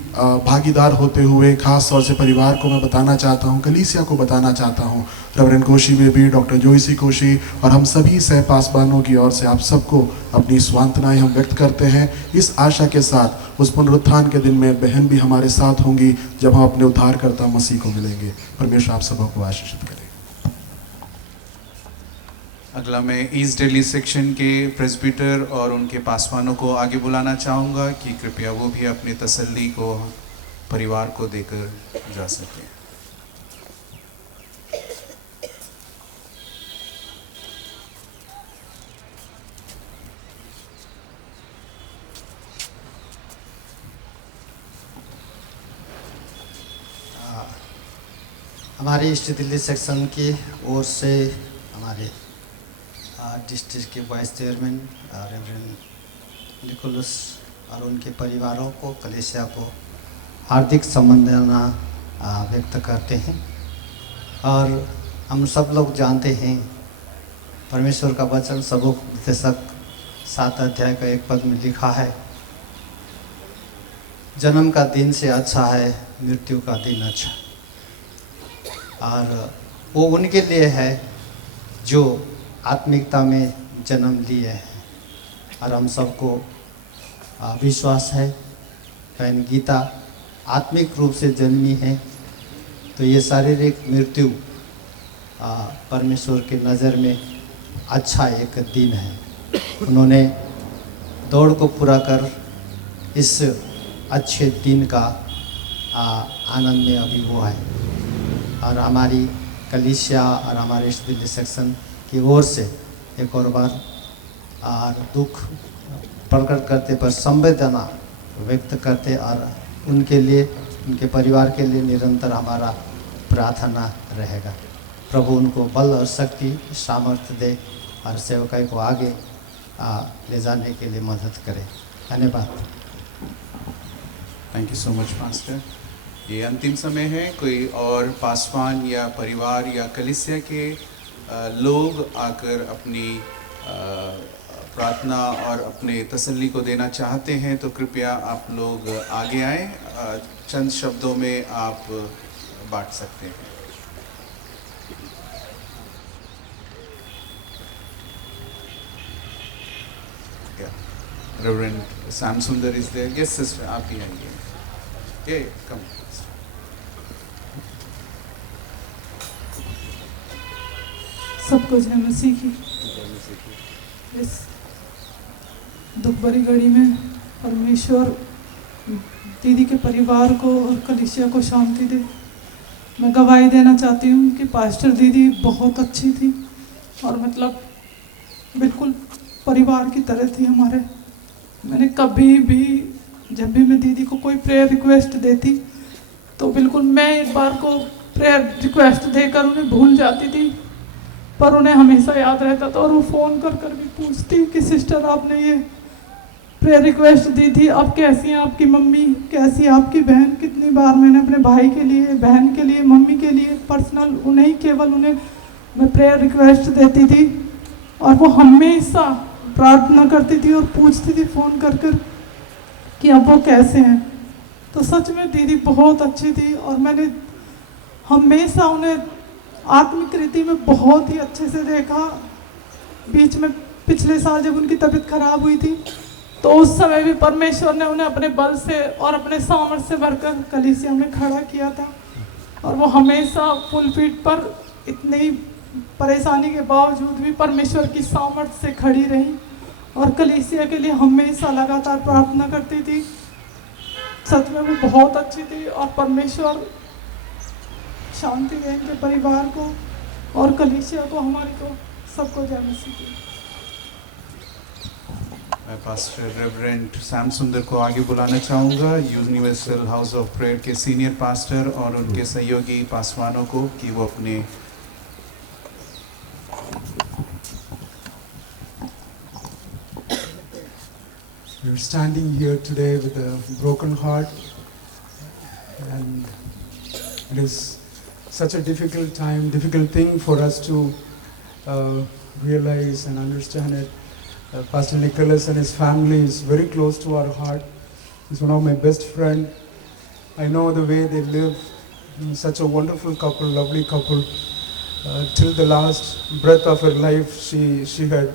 भागीदार होते हुए खास तौर से परिवार को मैं बताना चाहता हूँ, कलीसिया को बताना चाहता हूँ। रेवरेंड कोशी बेबी, डॉक्टर जोइसी कोशी और हम सभी सह पासवानों की ओर से आप सबको अपनी सांत्वनाएं हम व्यक्त करते हैं, इस आशा के साथ उस पुनरुत्थान के दिन में बहन भी हमारे साथ होंगी जब हम अपने उद्धारकर्ता मसीह को मिलेंगे। परमेश्वर आप सबको आशीषित करें। अगला मैं ईस्ट दिल्ली सेक्शन के प्रेस्बिटर और उनके पासवानों को आगे बुलाना चाहूँगा कि कृपया वो भी अपनी तसल्ली को परिवार को देकर जा सकें। हमारे ईस्ट दिल्ली सेक्शन की ओर से हमारे डिस्ट्रिक्ट के वाइस चेयरमैन रेवरेंड निकोलस और उनके परिवारों को, कलीसिया को हार्दिक संबंधना व्यक्त करते हैं। और हम सब लोग जानते हैं परमेश्वर का वचन सबूक निर्देशक 7 अध्याय का 1 पद में लिखा है, जन्म का दिन से अच्छा है मृत्यु का दिन अच्छा। और वो उनके लिए है जो आत्मिकता में जन्म लिए हैं। और हम सबको विश्वास है बहन गीता आत्मिक रूप से जन्मी है, तो ये शारीरिक मृत्यु परमेश्वर के नज़र में अच्छा एक दिन है। उन्होंने दौड़ को पूरा कर इस अच्छे दिन का आनंद में अभी वो है। और हमारी कलीसिया और हमारे ईस्ट दिल्ली सेक्शन की ओर से एक और बार दुख प्रकट करते पर संवेदना व्यक्त करते और उनके लिए, उनके परिवार के लिए निरंतर हमारा प्रार्थना रहेगा। प्रभु उनको बल और शक्ति सामर्थ्य दे और सेवकाई को आगे ले जाने के लिए मदद करे। धन्यवाद। Thank you so much pastor. ये अंतिम समय है, कोई और पासवान या परिवार या कलीसिया के लोग आकर अपनी प्रार्थना और अपने तसल्ली को देना चाहते हैं तो कृपया आप लोग आगे आएं, चंद शब्दों में आप बांट सकते हैं। रेवरेंड सैम सुंदर इज देयर। यस सिस्टर, आप ही आइए। ये कम। सबको जय मसीह की। इस दुख भरी घड़ी में परमेश्वर दीदी के परिवार को और कलीसिया को शांति दे। मैं गवाही देना चाहती हूँ कि पास्टर दीदी बहुत अच्छी थी और मतलब बिल्कुल परिवार की तरह थी हमारे। मैंने कभी भी, जब भी मैं दीदी को कोई प्रेयर रिक्वेस्ट देती तो बिल्कुल मैं एक बार को प्रेयर रिक्वेस्ट देकर उन्हें भूल जाती थी, पर उन्हें हमेशा याद रहता था और वो फ़ोन कर कर भी पूछती कि सिस्टर आपने ये प्रेयर रिक्वेस्ट दी थी, अब कैसी हैं आपकी मम्मी, कैसी है आपकी बहन। कितनी बार मैंने अपने भाई के लिए, बहन के लिए, मम्मी के लिए पर्सनल उन्हें, केवल उन्हें मैं प्रेयर रिक्वेस्ट देती थी और वो हमेशा प्रार्थना करती थी और पूछती थी फ़ोन कर कर कि अब वो कैसे हैं। तो सच में दीदी बहुत अच्छी थी और मैंने हमेशा उन्हें आत्मिक रीति में बहुत ही अच्छे से देखा। बीच में पिछले साल जब उनकी तबीयत खराब हुई थी तो उस समय भी परमेश्वर ने उन्हें अपने बल से और अपने सामर्थ्य से भरकर कलीसिया में खड़ा किया था और वो हमेशा पुलपीठ पर इतनी परेशानी के बावजूद भी परमेश्वर की सामर्थ्य से खड़ी रही और कलीसिया के लिए हमेशा लगातार प्रार्थना करती थी। सच में वो बहुत अच्छी थी और परमेश्वर शांति दें के परिवार को और कलीसिया को, हमारे को, सबको जय मसीह की। मैं पास्टर रेवरेंड सैम सुंदर को आगे बुलाना चाहूँगा, यूनिवर्सल हाउस ऑफ प्रेयर के सीनियर पास्टर और उनके सहयोगी पासवानों को, कि वो अपने We're standing here today with a broken heart, and it is such a difficult time, difficult thing for us to realize and understand it. Pastor Nicholas and his family is very close to our heart. He's one of my best friends. I know the way they live, such a wonderful couple, lovely couple. Till the last breath of her life, she had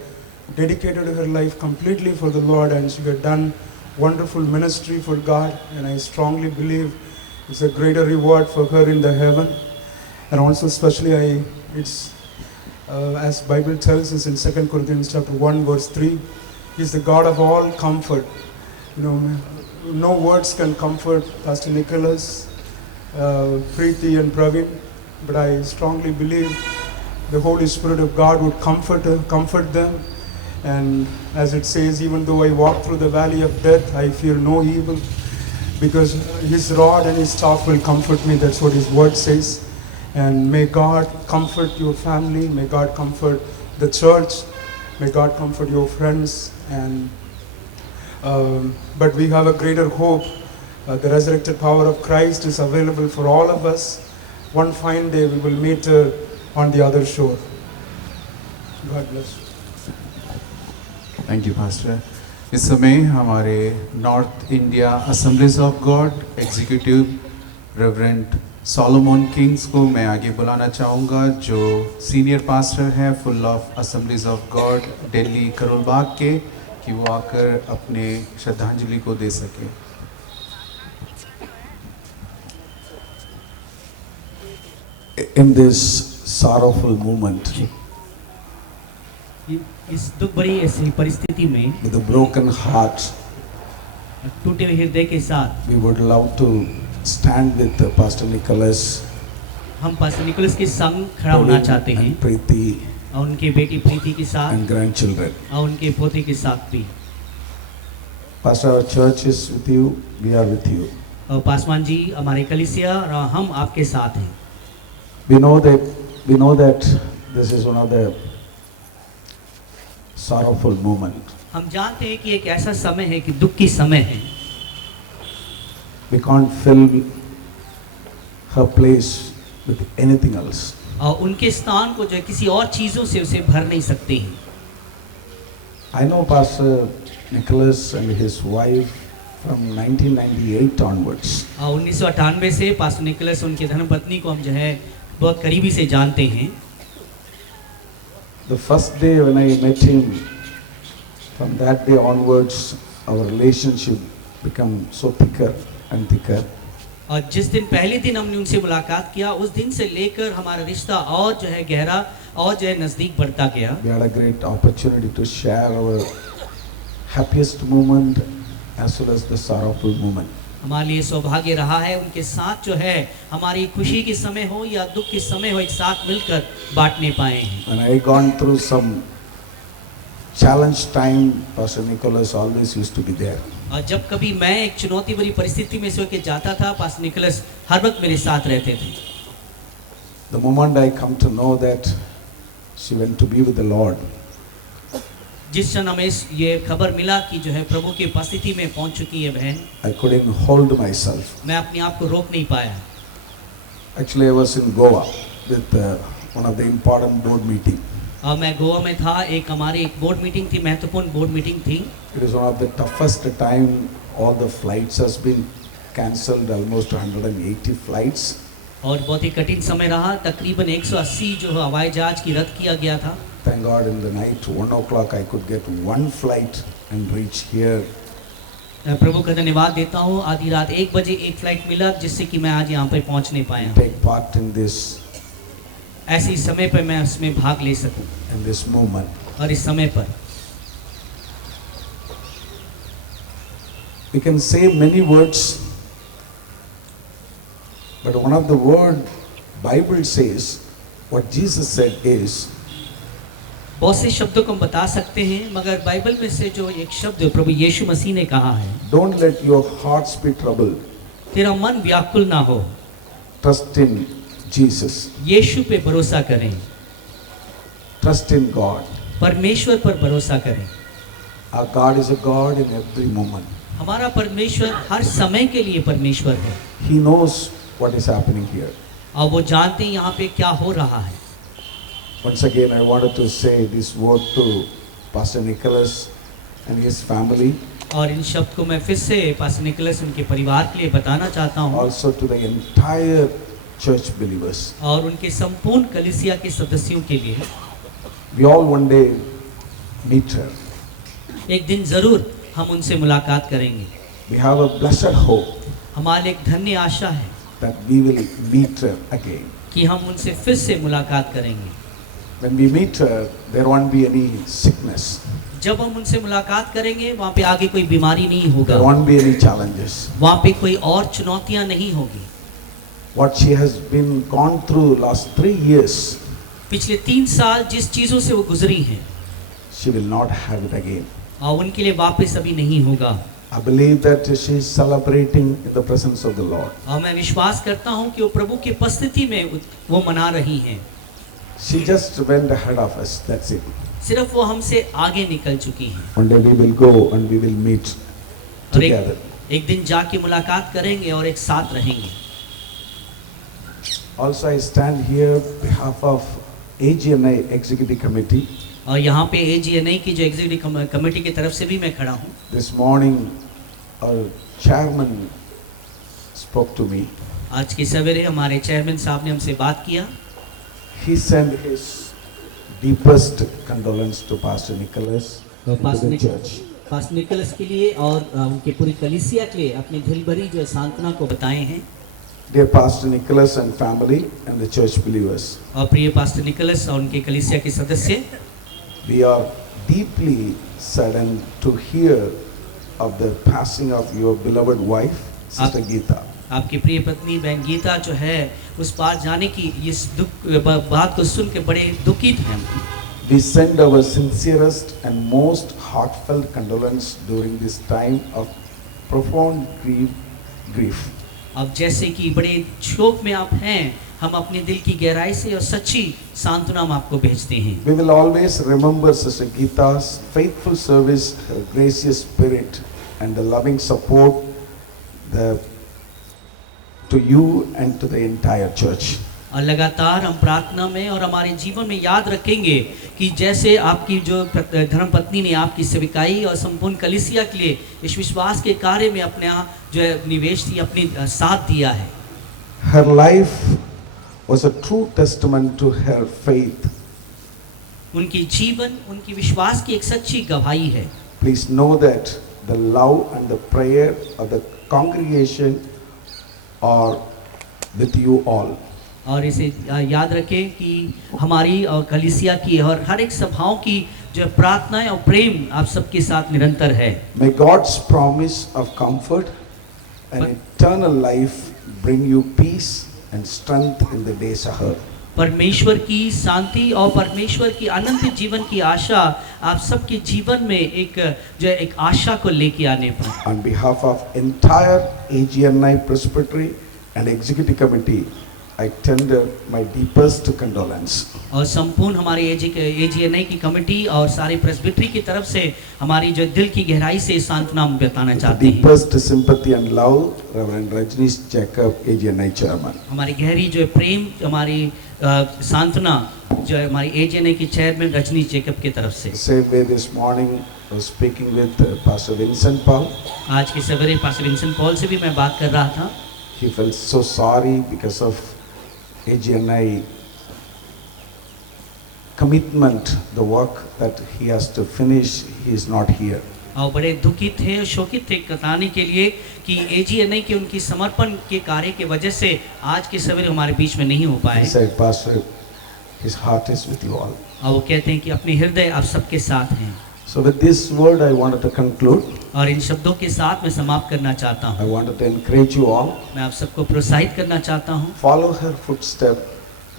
dedicated her life completely for the Lord, and she had done wonderful ministry for God, and I strongly believe it's a greater reward for her in the heaven. And also especially it's as Bible tells us in 2 Corinthians chapter 1 verse 3, He's the God of all comfort. You know, no words can comfort Pastor Nicholas, Preeti and Praveen, but I strongly believe the Holy Spirit of God would comfort them. And as it says, even though I walk through the valley of death, I fear no evil, because His rod and His staff will comfort me. That's what His word says. And may God comfort your family. May God comfort the church. May God comfort your friends. And but we have a greater hope. The resurrected power of Christ is available for all of us. One fine day we will meet on the other shore. God bless you. Thank you pastor. इस समय हमारे North India Assemblies of God executive reverend Solomon Kings को मैं आगे बुलाना चाहूँगा, जो सीनियर पास्टर हैं full of Assemblies of God Delhi Karol Bagh के, कि वो आकर अपने श्रद्धांजलि को दे सके। In this sorrowful moment, इस दुख भरी ऐसी परिस्थिति में, with a broken heart, टूटे हुए हृदय के साथ, we would love to stand with Pastor Nicholas, हम पास्टर निकोलस के संग खड़ा होना चाहते हैं, and Preeti, और उनके बेटी प्रीति के साथ, and grandchildren. और उनके पोते के साथ भी। Pastor, our church is with you. We are with you. और पासवान जी, हमारे कलीसिया और हम आपके साथ हैं। We know that this is one of the sorrowful moment. हम जानते हैं कि एक ऐसा समय है कि दुख की समय है। We can't fill her place with anything else. और उनके स्थान को जो है किसी और चीजों से उसे भर नहीं सकते हैं। I know Pastor Nicholas and his wife from 1998 onwards. 1998 से पास्टर निकोलस उनके धर्मपत्नी को हम जो है बहुत करीबी से जानते हैं। The first day when I met him, from that day onwards, our relationship became so thicker and thicker. और जिस दिन पहले दिन हमने उनसे मुलाकात किया, उस दिन से लेकर हमारा रिश्ता और जो है गहरा और जो है नजदीक बढ़ता गया। We had a great opportunity to share our happiest moment as well as the sorrowful moment. हमारे लिए सौभाग्य रहा है उनके साथ जो है हमारी खुशी के समय हो या दुख के समय हो, एक साथ मिलकर बांटने पाए हैं। When I gone through some challenge time, Pastor Nicholas always used to be there. और जब कभी मैं एक चुनौती भरी परिस्थिति में से होकर जाता था, पास्टर निकोलस हर वक्त मेरे साथ रहते थे। The moment I come to know that she went to be with the Lord, जिस क्षण हमें ये खबर मिला कि जो है प्रभु की उपस्थिति में पहुंच चुकी है बहन, I couldn't hold myself. मैं अपने आप को रोक नहीं पाया। Actually, I was in Goa with one of the important board meeting. और मैं गोवा में था, एक हमारी एक बोर्ड मीटिंग थी, महत्वपूर्ण बोर्ड मीटिंग थी। It was one of the toughest time. All the flights has been cancelled, almost 180 flights. और बहुत ही कठिन समय रहा, तकरीबन 180 जो हवाई जहाज की रद्द किया गया था। Thank God in the night, 1 o'clock, I could get one flight and reach here. मैं प्रभु का धन्यवाद देता हूँ, आधी रात 1 बजे एक फ्लाइट मिला जिससे कि मैं आज यहाँ पर पहुँच नहीं पाया। Take part in this, ऐसे समय पर मैं उसमें भाग ले सकूँ in this movement. और इस समय पर We can say many words, but one of the word Bible says, what Jesus said is, बहुत से शब्दों को हम बता सकते हैं, मगर बाइबल में से जो एक शब्द प्रभु यीशु मसीह ने कहा है, don't let your hearts be troubled. तेरा मन व्याकुल ना हो, Trust in Jesus. यीशु पे भरोसा करें, Trust in God. परमेश्वर पर भरोसा करें। Our God is a God in every moment. हमारा परमेश्वर हर समय के लिए परमेश्वर है, He knows what is happening here. और वो जानते हैं यहाँ पे क्या हो रहा है। Once again, I wanted to say this word to Pastor Nicholas and his family, और इन शब्द को मैं फिर से पास्टर निकोलस उनके परिवार के लिए बताना चाहता हूँ, also to the entire church believers. और उनके संपूर्ण कलीसिया के सदस्यों के लिए। We all one day meet her. एक दिन जरूर हम उनसे मुलाकात करेंगे। We have a blessed hope हमारे एक धन्य आशा है that we will meet her again. कि हम उनसे फिर से मुलाकात करेंगे। When we meet her, there won't be any sickness. जब हम उनसे मुलाकात करेंगे वहाँ पे आगे कोई बीमारी नहीं होगा, There won't be any challenges. वहाँ पे कोई और चुनौतियाँ नहीं होगी। What she has been gone through last 3 years, पिछले 3 साल जिस चीज़ों से वो गुजरी हैं, she will not have it again. और उनके लिए वापस अभी नहीं होगा। I believe that she is celebrating in the presence of the Lord. और मैं विश्वास करता हूँ कि वो प्रभु की उपस्थिति में वो मना रही हैं। She just went ahead of us. That's it. सिर्फ वो हमसे आगे निकल चुकी हैं। One day we will go and we will meet और together. एक दिन जाके मुलाकात करेंगे और एक साथ रहेंगे। Also, I stand here on behalf of AGNI Executive Committee. और यहाँ पे AGNI की जो एग्जीक्यूटिव कमेटी की तरफ से भी मैं खड़ा हूँ। This morning, our chairman spoke to me. आज की सवेरे हमारे चेयरमैन साहब ने हमसे बात किया। He sent his deepest condolence to Pastor Nicholas and to the church. Pastor Nicholas के लिए और उनके पूरी कलीसिया के लिए अपनी दिल भरी जो सांत्वना को बताए हैं। Dear Pastor Nicholas and family and the church believers, और प्रिय पास्टर निकोलस और उनके कलीसिया के सदस्य, we are deeply saddened to hear of the passing of your beloved wife, Sister Geeta. आपकी प्रिय पत्नी बहन गीता जो है उस पार जाने की इस दुख बात को सुन के बड़े दुखित हैं। We send our sincerest and most heartfelt condolence during this time of profound grief. अब जैसे कि बड़े शोक में आप हैं, हम अपने दिल की गहराई से और सच्ची सांत्वना हम आपको भेजते हैं। We will always remember Sister Geeta's faithful service, her gracious spirit, and the loving support to you and to the entire church. और लगातार हम प्रार्थना में और हमारे जीवन में याद रखेंगे कि जैसे आपकी जो धर्मपत्नी ने आपकी सेविकाई और संपूर्ण कलीसिया के लिए इस विश्वास के कार्य में अपने जो है निवेश थी, अपनी साथ दिया है। Her life was a true testament to her faith. उनकी जीवन उनकी विश्वास की एक सच्ची गवाही है। Please know that the love and the prayer of the congregation are with you all. और इसे याद रखें कि हमारी और कलीसिया की और हर एक सभाओं की जो प्रार्थनाएं और प्रेम आप सबके साथ निरंतर है। May God's promise of comfort and eternal life bring you peace and strength in the days ahead. परमेश्वर की शांति और परमेश्वर की अनंत जीवन की आशा आप सबके जीवन में एक आशा को लेके आने पर। On behalf of entire AGNI Presbytery and Executive Committee, I tender my deepest condolence. और संपूर्ण हमारे AGNI की कमेटी और सारे प्रेस्बिटरी की तरफ से हमारी जो दिल की गहराई से सांत्वना बताना चाहते हैं। Deepest sympathy and love, Reverend Rajneesh Jacob, AGNI Chairman. हमारी गहरी जो प्रेम, हमारी सांत्वना जो हमारी AGNI की चेयरमैन रजनीश जेकब की तरफ से। Same way this morning I was speaking with Pastor Vincent Paul. आज के सवेरे पास्टर विंसेंट पॉल से भी मैं बात कर रहा था। He felt so sorry because of AGNI commitment, the work that he has to finish, he is not here. और बड़े दुखित थे, शोकित थे बताने के लिए कि एजीएनआई के उनकी समर्पण के कार्य की वजह से आज के सवेरे हमारे बीच में नहीं हो पाए। He said, Pastor, his heart is with you all. और वो कहते हैं कि अपने हृदय आप सबके साथ हैं। So with this word I wanted to conclude. और इन शब्दों के साथ मैं समाप्त करना चाहता हूँ। I wanted to encourage you all. मैं आप सबको प्रोत्साहित करना चाहता हूँ। Follow her footstep.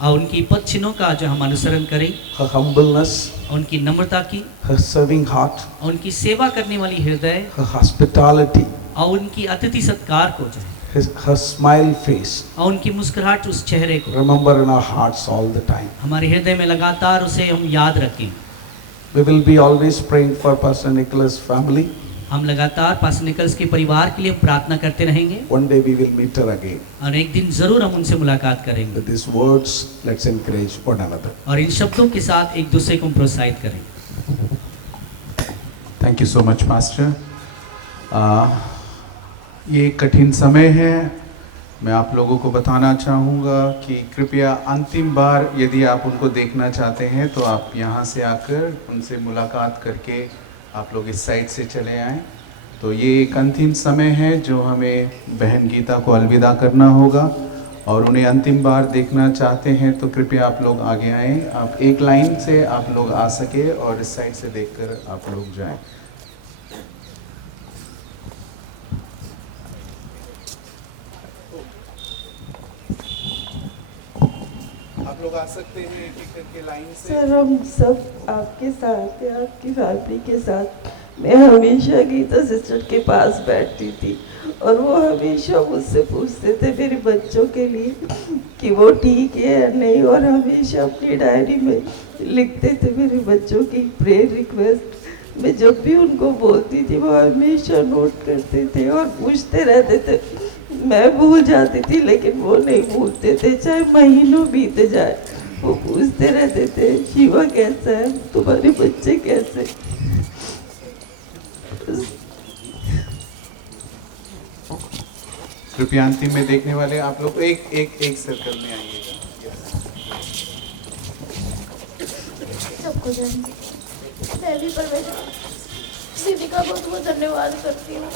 और उनकी पद चिन्हों का जो हम अनुसरण करें। Her humbleness. उनकी नम्रता की। Her serving heart. उनकी सेवा करने वाली हृदय। Her hospitality. और उनकी अतिथि सत्कार को जो है। Her smile face. और उनकी मुस्कुराहट उस चेहरे को। Remember in our hearts all the time. हमारे हृदय में लगातार उसे हम याद रखें। We will be always praying for Pastor Nicholas' family. हम लगातार पास्टर निकल्स के परिवार के लिए प्रार्थना करते रहेंगे। One day we will meet her again. और एक दिन जरूर हम उनसे मुलाकात करेंगे। With these words, let's encourage one another. और इन शब्दों के साथ एक दूसरे को प्रोत्साहित करें। Thank you so much pastor. ये कठिन समय है। मैं आप लोगों को बताना चाहूँगा कि कृपया अंतिम बार यदि आप उनको देखना चाहते हैं तो आप यहाँ से आकर उनसे मुलाकात करके आप लोग इस साइड से चले आएँ। तो ये एक अंतिम समय है जो हमें बहन गीता को अलविदा करना होगा और उन्हें अंतिम बार देखना चाहते हैं तो कृपया आप लोग आगे आएँ। आप एक लाइन से आप लोग आ सके और इस साइड से देखकर आप लोग जाएं। आप लोग आ सकते हैं एक एक करके लाइन से। सर हम सब आपके साथ हैं, आपकी फैमिली के साथ। मैं हमेशा गीता सिस्टर के पास बैठती थी और वो हमेशा मुझसे पूछते थे मेरे बच्चों के लिए कि वो ठीक है या नहीं, और हमेशा अपनी डायरी में लिखते थे मेरे बच्चों की प्रेयर रिक्वेस्ट। मैं जब भी उनको बोलती थी वो हमेशा नोट करते थे और पूछते रहते थे। मैं भूल जाती थी लेकिन वो नहीं भूलते थे, चाहे महीनों बीत जाए वो पूछते रहते थे शिवा कैसा है, तुम्हारे बच्चे कैसे। कृपया अंतिम में देखने वाले आप लोग एक सर्कल में आइएगा। सबको जानती मैं भी परमेश्वर दीदी का बहुत बहुत धन्यवाद करती हूँ।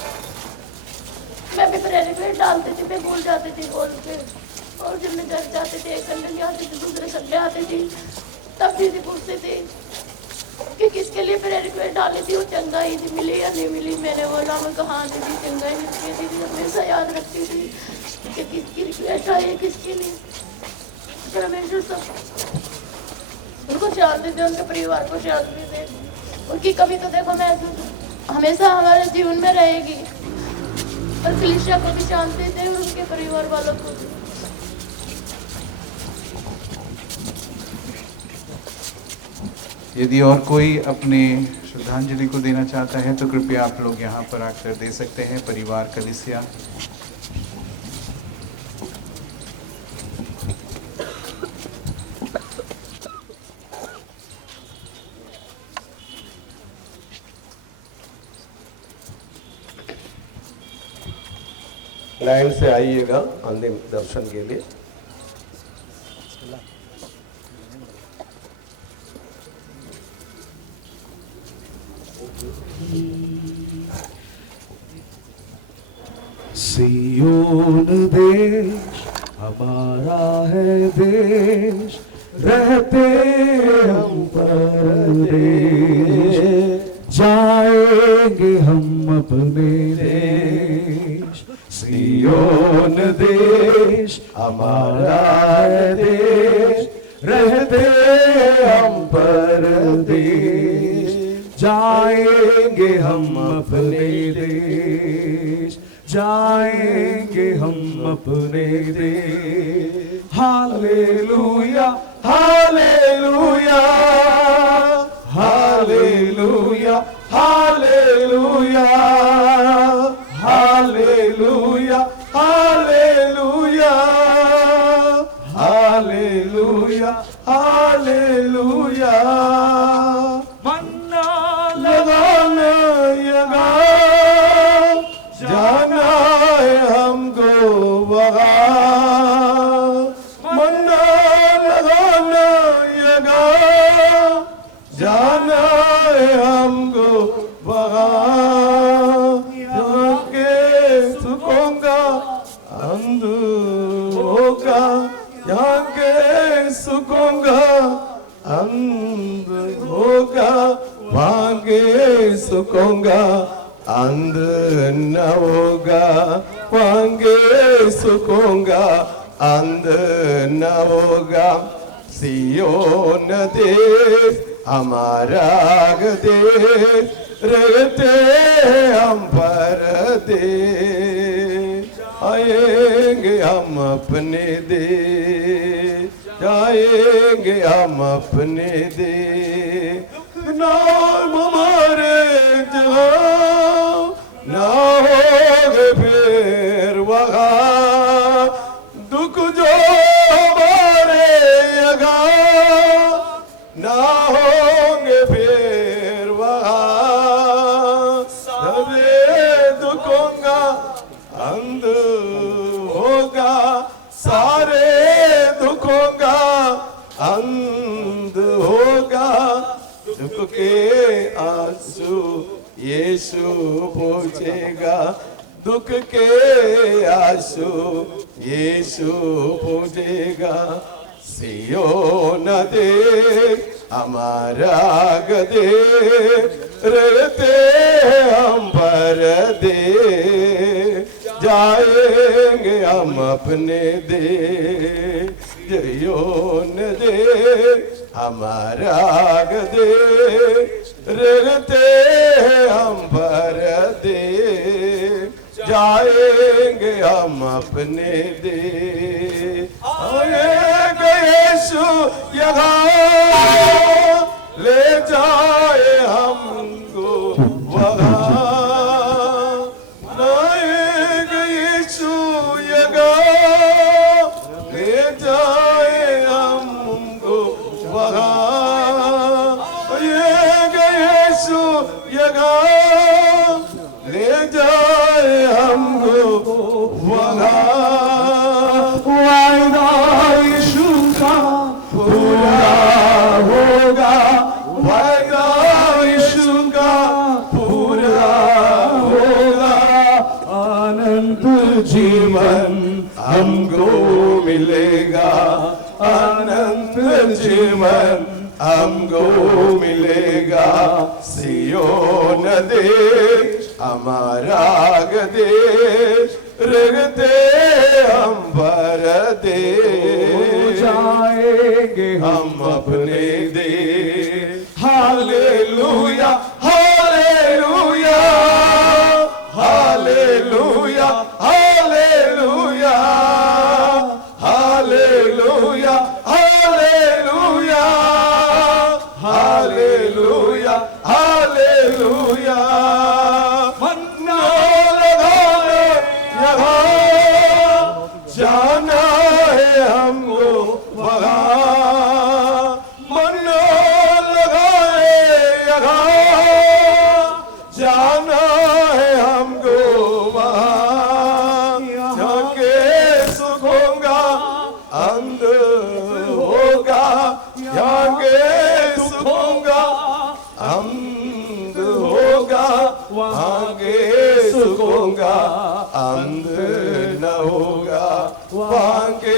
मैं भी प्रेरित में डालती थी, मैं भूल जाती थी बोल के, और जब मैं घर जाते थे एक संडे में आती थी दूसरे संडे आती थी तब दीदी पूछती थी कि किसके लिए प्रेरित में डाली थी, वो चंगाई थी मिली या नहीं मिली। मैंने बोला मैं कहा दीदी चंगाई मिलती है। दीदी हमेशा याद रखती थी कि किसकी रिक्वेस्ट आई है किसकी नहीं। परमेश्वर सब उनको शांति दे, उनके परिवार को शांति दे। उनकी कमी तो देखो मैं हमेशा हमारे जीवन में रहेगी, पर कलीसिया को भी शांति दे और उनके परिवार वालों को भी। यदि और कोई अपने श्रद्धांजलि को देना चाहता है तो कृपया आप लोग यहाँ पर आकर दे सकते हैं। परिवार कलीसिया लाइन से आइएगा अंतिम दर्शन के लिए। सियोन देश हमारा है देश, रहते हम परदेश, जाएंगे हम अपने देश। सियोन देश हमारा है देश, रहते हम परदेश, जाएंगे हम अपने देश, जाएंगे हम अपने देश। Hallelujah hallelujah hallelujah hallelujah hallelujah hallelujah hallelujah hallelujah. मन्ना लगाना यगा जाना है हमको वहाँ, मन्ना लगाना यगा सुखोंगा अंध न होगा मांगे सुखोंगा अंध न होगा सियोन देश हमारा देश रहते हम परदेश आएंगे हम अपने देश जाएंगे हम अपने देश नाम हमारे जहाँ ना होगे फिर वहाँ दुख जो हमारे यहाँ ना होंगे फिर वहाँ सभी दुखों का अंत होगा सारे दुखों का अंत होगा दुख के आंसू यीशु पूछेगा दुख के आंसू यीशु पूछेगा सियोन देश हमारा गदे रहते हम परदेश जाएंगे हम अपने देश सियोन देश हमारा गदे रहते हम परदेश जाएंगे हम अपने देश आएंगे यीशु यहाँ ले जाए हमको वहाँ आएंगे यीशु यहाँ ले जाए हमको वहाँ आएंगे यीशु यहाँ ले जाए हमको वहाँ वायदा यीशु का पूरा होगा वायदा यीशु का पूरा होगा अनंत जीवन हमको मिलेगा अनंत जीवन हमको मिलेगा सियोन देश हमारा देश रहते हम परदेश जाएंगे हम अपने देश hallelujah hallelujah hallelujah hallelujah hallelujah hallelujah hallelujah hallelujah मन्ना लगाए यहाँ जाना है हमको वहाँ मन्ना लगाए यहाँ जाना है हमको वहाँ जाके सुखोंगा अंध होगा जाके सुखोंगा अंध होगा वहाँ के सुखोंगा अंध न होगा वहाँ के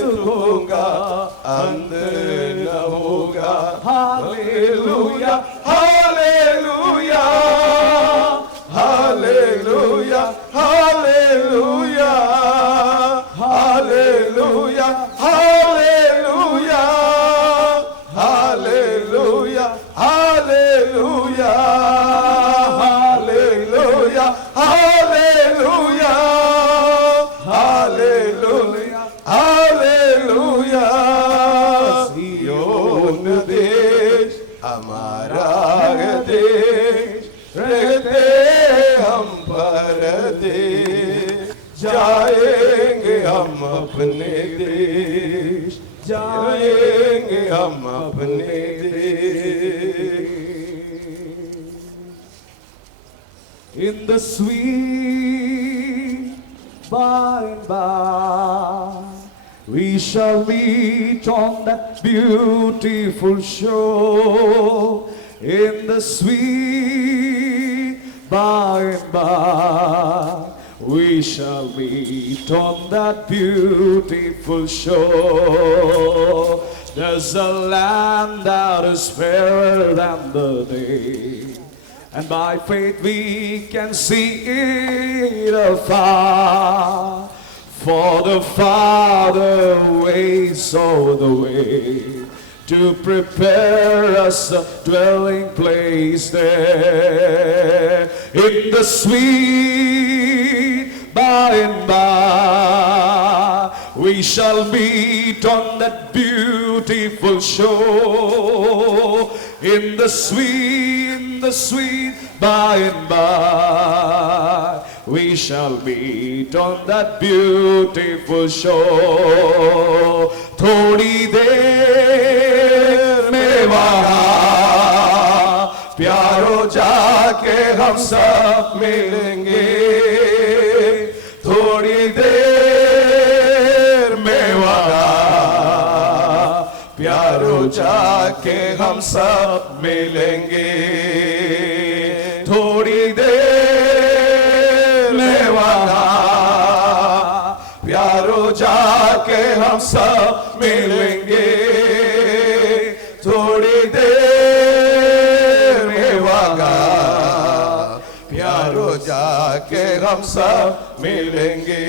सुखोंगा अंध न होगा hallelujah hallelujah hallelujah hallelujah hallelujah hallelujah hallelujah hallelujah hallelujah hallelujah hallelujah hallelujah Zion देश हमारा देश रहते हम परदेश जाएंगे हम अपने देश जाएंगे हम अपने देश in the sweet by and by we shall meet on that beautiful shore in the sweet by and by we shall meet on that beautiful shore. There's a land that is fairer than the day, and by faith we can see it afar. For the Father waits all the way to prepare us a dwelling place there. In the sweet by and by, we shall meet on that beautiful shore. In the sweet by and by, we shall meet on that beautiful shore. थोड़ी देर में वहाँ प्यारो जाके हम सब मिलेंगे. थोड़ी देर में वहाँ प्यारो जाके हम सब मिलेंगे. थोड़ी देर में वहाँ प्यारो जाके हम सब मिलेंगे. थोड़ी देर में वहाँ प्यारो जाके हम सब मिलेंगे.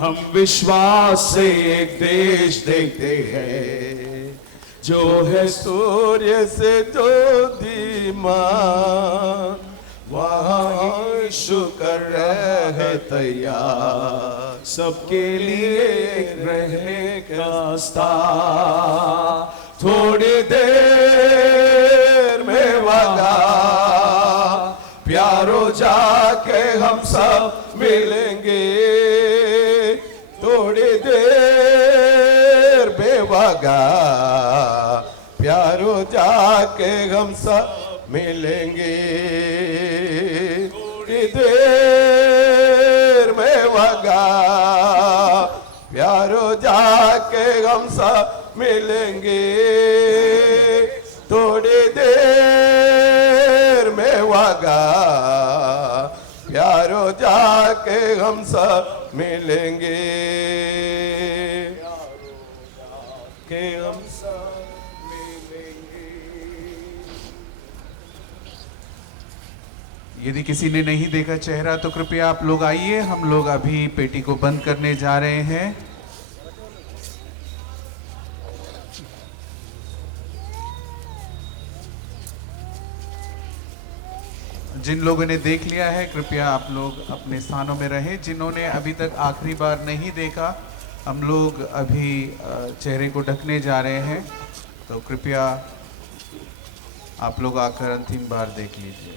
हम विश्वास से एक देश देखते हैं जो है सूर्य से ज्योतिमान. वहाँ शुक्र है तैयार सबके लिए रहने का स्थान. थोड़ी देर में वहाँ प्यारो जाके हम सब मिलेंगे. थोड़ी देर में वहाँ प्यारो जाके हम सब मिलेंगे. थोड़ी देर में वहाँ प्यारो जाके हम सब मिलेंगे. थोड़ी देर में वहाँ प्यारो जाके हम सब मिलेंगे. के हम सब यदि किसी ने नहीं देखा चेहरा तो कृपया आप लोग आइए. हम लोग अभी पेटी को बंद करने जा रहे हैं. जिन लोगों ने देख लिया है कृपया आप लोग अपने स्थानों में रहें. जिन्होंने अभी तक आखिरी बार नहीं देखा हम लोग अभी चेहरे को ढकने जा रहे हैं. तो कृपया आप लोग आकर अंतिम बार देख लीजिए.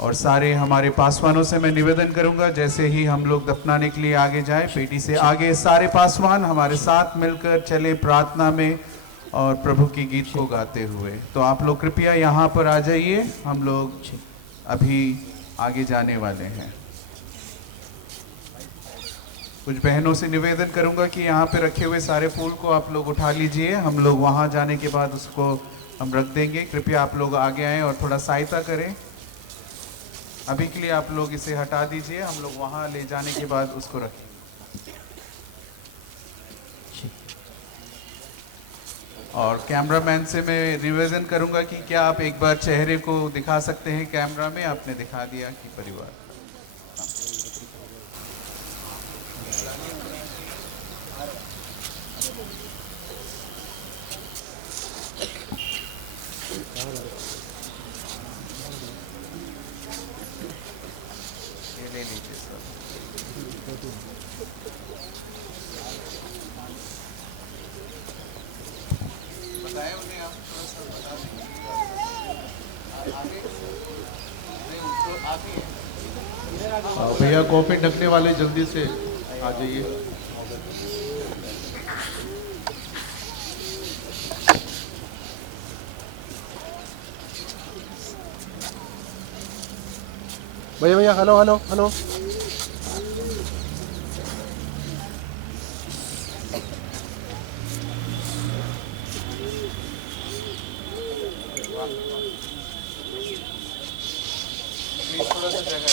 और सारे हमारे पासवानों से मैं निवेदन करूंगा जैसे ही हम लोग दफनाने के लिए आगे जाएं पेटी से आगे सारे पासवान हमारे साथ मिलकर चले प्रार्थना में और प्रभु की गीत को गाते हुए. तो आप लोग कृपया यहाँ पर आ जाइए. हम लोग अभी आगे जाने वाले हैं. कुछ बहनों से निवेदन करूंगा कि यहाँ पे रखे हुए सारे फूल को आप लोग उठा लीजिए. हम लोग वहाँ जाने के बाद उसको हम रख देंगे. कृपया आप लोग आगे आएँ और थोड़ा सहायता करें. अभी के लिए आप लोग इसे हटा दीजिए. हम लोग वहाँ ले जाने के बाद उसको रखें. और कैमरामैन से मैं निवेदन करूंगा कि क्या आप एक बार चेहरे को दिखा सकते हैं कैमरा में. आपने दिखा दिया कि परिवार. भैया कॉफी ढकने वाले जल्दी से आ जाइए. भैया हेलो हेलो हेलो. थोड़ा सा जगह दे.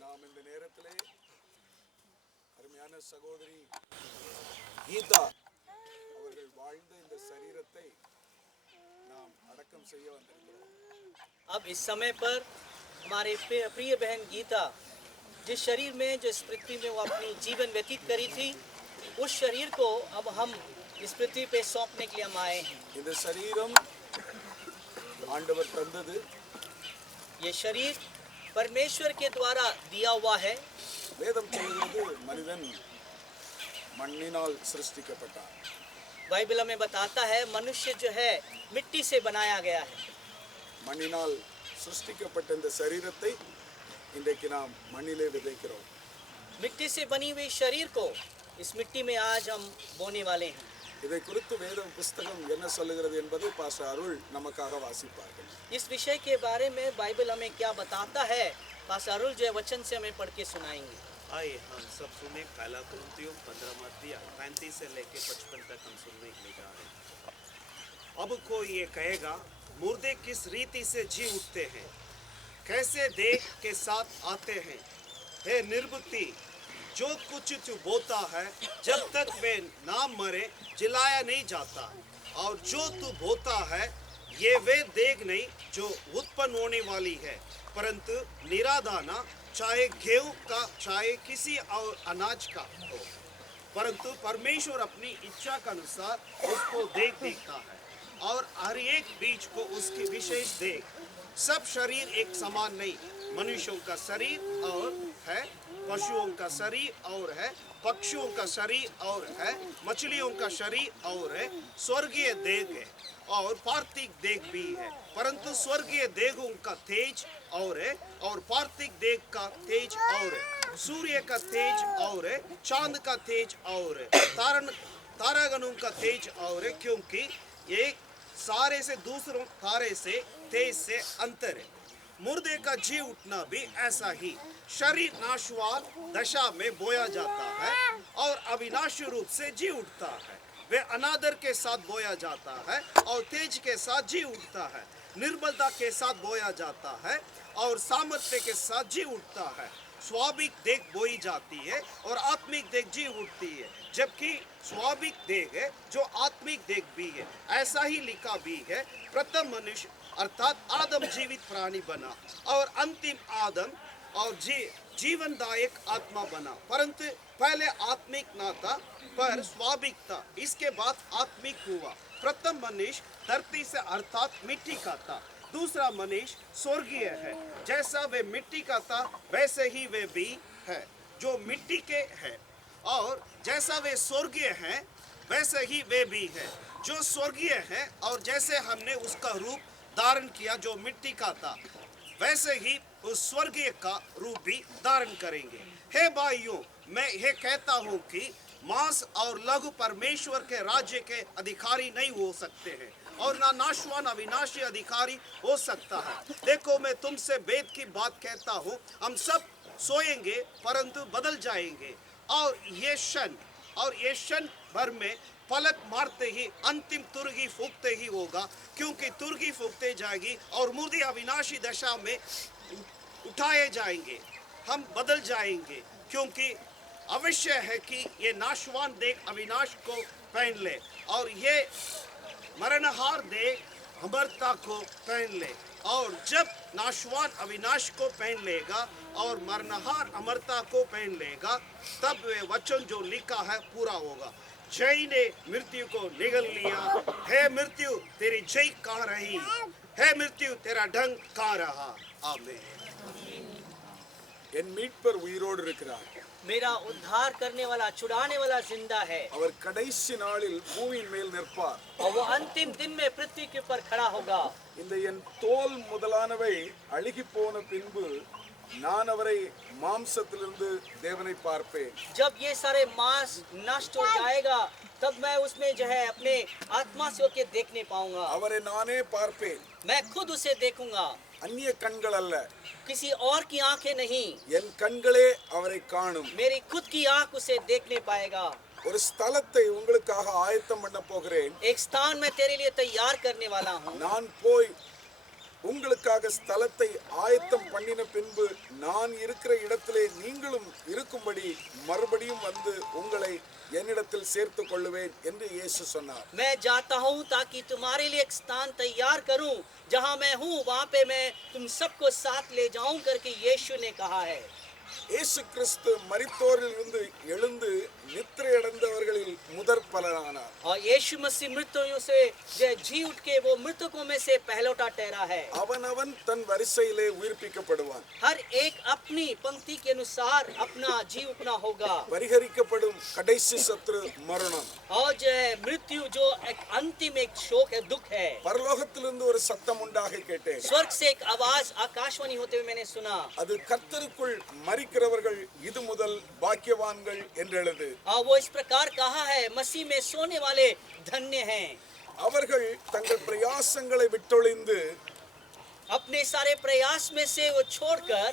நாம் இந்த நேரத்திலே அருமையான சகோதரி கீதா அவர்கள் வாழ்ந்த இந்த சரீரத்தை நாம் அடக்கம் செய்ய வந்திருக்கிறோம். अब इस समय पर हमारे प्रिय बहन गीता जिस शरीर में जो इस पृथ्वी में वो अपनी जीवन व्यतीत करी थी, उस शरीर को अब हम इस पृथ्वी पे सौंपने के लिए हम आए हैं. இந்த சரீரம் ஆண்டவர் தந்தது. ये शरीर परमेश्वर के द्वारा दिया हुआ है. வேதம் சொல்கிறது மனிதன் மண்ணினால் சிருஷ்டிக்கப்பட்டார். बाइबल हमें बताता है मनुष्य जो है मिट्टी से बनाया गया है. மண்ணினால் சிருஷ்டிக்கப்பட்ட இந்த சரீரத்தை இன்றைக்கு நாம் மண்ணிலே விதைக்கிறோம். मिट्टी से बनी हुई शरीर को इस मिट्टी में आज हम बोने वाले हैं. இதை குறித்து வேத புஸ்தகம் என்ன சொல்லுகிறது என்பதை பாஸ்டர் அருள் நமக்காக வாசிப்பார்கள். इस विषय के बारे में बाइबल हमें क्या बताता है, पास्टर अरुल जो वचन से हमें पढ़ के सुनाएंगे. आइए हम सब सुने पहला कुरिन्थियों 15 35 से लेकर 55 तक हम सुनने के लिए जा रहे हैं. अब कोई ये कहेगा मुर्दे किस रीति से जी उठते हैं, कैसे देह के साथ आते हैं. हे निर्बुद्धि, जो कुछ तू बोता है जब तक वे ना मरे जिलाया नहीं जाता, और जो तू बोता है ये वे देग नहीं जो उत्पन्न होने वाली है, परंतु निरादाना चाहे गेहूं का चाहे किसी और अनाज का हो, परंतु परमेश्वर अपनी इच्छा के अनुसार उसको देख देखता है और हर एक बीज को उसकी विशेष देख. सब शरीर एक समान नहीं, मनुष्यों का शरीर और है, पशुओं का शरीर और है, पक्षियों का शरीर और है, मछलियों का शरीर और है, स्वर्गीय देह है और पार्थिव देह भी है, परंतु स्वर्गीय देहों का तेज और है और पार्थिव देह का तेज और है. सूर्य का तेज और है, चांद का तेज और है, तारागणों का तेज और है, क्योंकि एक सारे से दूसरों तारे से तेज से अंतर है. मुर्दे का जी उठना भी ऐसा ही, शरीर नाशवान दशा में बोया जाता है और अविनाशी रूप से जी उठता है. वे अनादर के साथ बोया जाता है और तेज के साथ जी उठता है, निर्बलता के साथ बोया जाता है और सामर्थ्य के साथ जी उठता है. स्वाभाविक देह बोई जाती है और आत्मिक देह जी उठती है, जबकि स्वाभाविक देह है जो आत्मिक देह भी है. ऐसा ही लिखा भी है, प्रथम मनुष्य अर्थात आदम जीवित प्राणी बना और अंतिम आदम और जीवनदायक आत्मा बना, परंतु पहले आत्मिक ना था पर स्वाभाविक था, इसके बाद आत्मिक हुआ. प्रथम मनुष्य धरती से अर्थात मिट्टी का था, दूसरा मनुष्य स्वर्गीय है. जैसा वे मिट्टी का था वैसे ही वे भी है जो मिट्टी के है, और जैसा वे स्वर्गीय हैं वैसे ही वे भी है. जो स्वर्गीय है, और जैसे हमने उसका रूप धारण किया जो मिट्टी का था, वैसे ही उस स्वर्गीय का रूप भी धारण करेंगे। हे भाइयों, मैं यह कहता हूँ कि मांस और लघु परमेश्वर के राज्य के अधिकारी नहीं हो सकते हैं, और ना नाशवान अविनाशी अधिकारी हो सकता है। देखो, मैं तुमसे वेद की बात कहता हूँ, हम सब सोएंगे परंतु बदल जाएंगे, और ये क्षण भर में पलक मारते ही अंतिम तुरगी फूकते ही होगा, क्योंकि तुरगी फूकते जाएगी और मुर्दे अविनाशी दशा में उठाए जाएंगे। हम बदल जाएंगे, क्योंकि अवश्य है कि ये नाशवान देह अविनाश को पहन ले, और ये मरणहार देह अमरता को पहन ले। और जब नाशवान अविनाश को पहन लेगा और मरणहार अमरता को पहन लेगा, तब वे वचन जो लिखा है पूरा होगा। जय ने मृत्यु को निगल लिया। हे मृत्यु, तेरी जय कहाँ रही? हे मृत्यु, तेरा ढंग कहाँ रहा? आमीन। என் மீட்பர் உயிரோடு இருக்கிறார். मेरा उद्धार करने वाला, छुड़ाने वाला जिंदा है। அவர் கடைசி நாளில் பூமியின் மேல் நிற்பார். और वो अंतिम दिन में पृथ्वी के ऊपर खड़ा होगा। இந்த என் தோல் முதலானவை அழுகி போன பின்பு நான் அவரை மாம்சத்திலிருந்து தேவனை பார்ப்பேன். जब ये सारे मांस नष्ट हो जाएगा, तब मैं उसमें जो है अपने आत्मा से होके देखने पाऊंगा। அவரை நானே பார்ப்பேன். मैं खुद उसे देखूंगा, அந்நிய கண்கள் அல்ல. किसी और की आंखें नहीं। என் கண்களே அவரை காணும். मेरी खुद की आंख उसे देखने पाएगा। ஒரு ஸ்தலத்தை உங்களுக்காக ஆயத்தம் பண்ண போகிறேன். एक स्थान मैं तेरे लिए तैयार करने वाला हूँ। நான் போய் உங்களுக்காக ஸ்தலத்தை ஆயத்தம் பண்ணின பின்பு நான் இருக்கிற இடத்திலே நீங்களும் இருக்கும்படி மறுபடியும் வந்து உங்களை என்னிடத்தில் சேர்த்துக் கொள்ளுவேன் என்று இயேசு சொன்னார். मैं जाता हूँ ताकि तुम्हारे लिए एक स्थान तैयार करूँ, जहाँ मैं हूँ वहाँ पे मैं तुम सबको साथ ले जाऊँ करके यीशु ने कहा है। இயேசு கிறிஸ்து மரித்தோரிலிருந்து எழுந்து நித்திரை அடைந்தவர்களில் முதற் பலனானார். और यीशु मसीह मृतकों से जी उठ के वो मृतकों में से पहलौठा ठहरा है। அவனவன் தன் வரிசையிலே உயிர்ப்பிக்கப்படுவான். हर एक अपनी पंक्ति के अनुसार अपना जी उठना होगा। பரிகரிக்கப்படும் கடைசி சத்ரு மரணம். और जो है मृत्यु जो एक अंतिम एक शोक है, दुख है। பரலோகத்திலிருந்து ஒரு சத்தம் உண்டாக கேட்டேன். स्वर्ग से एक आवाज आकाशवाणी होते हुए मैंने सुना। அது கர்த்தருக்குள் மரிக்கிறவர்கள் இது முதல் பாக்கியவான்கள் என்று எழுது. वो इस प्रकार कहा है, मसीह में सोने वाले धन्य हैं। அவர்கள் தங்கள் பிரயாசங்களை விட்டொழிந்து अपने सारे प्रयास में से वो छोड़कर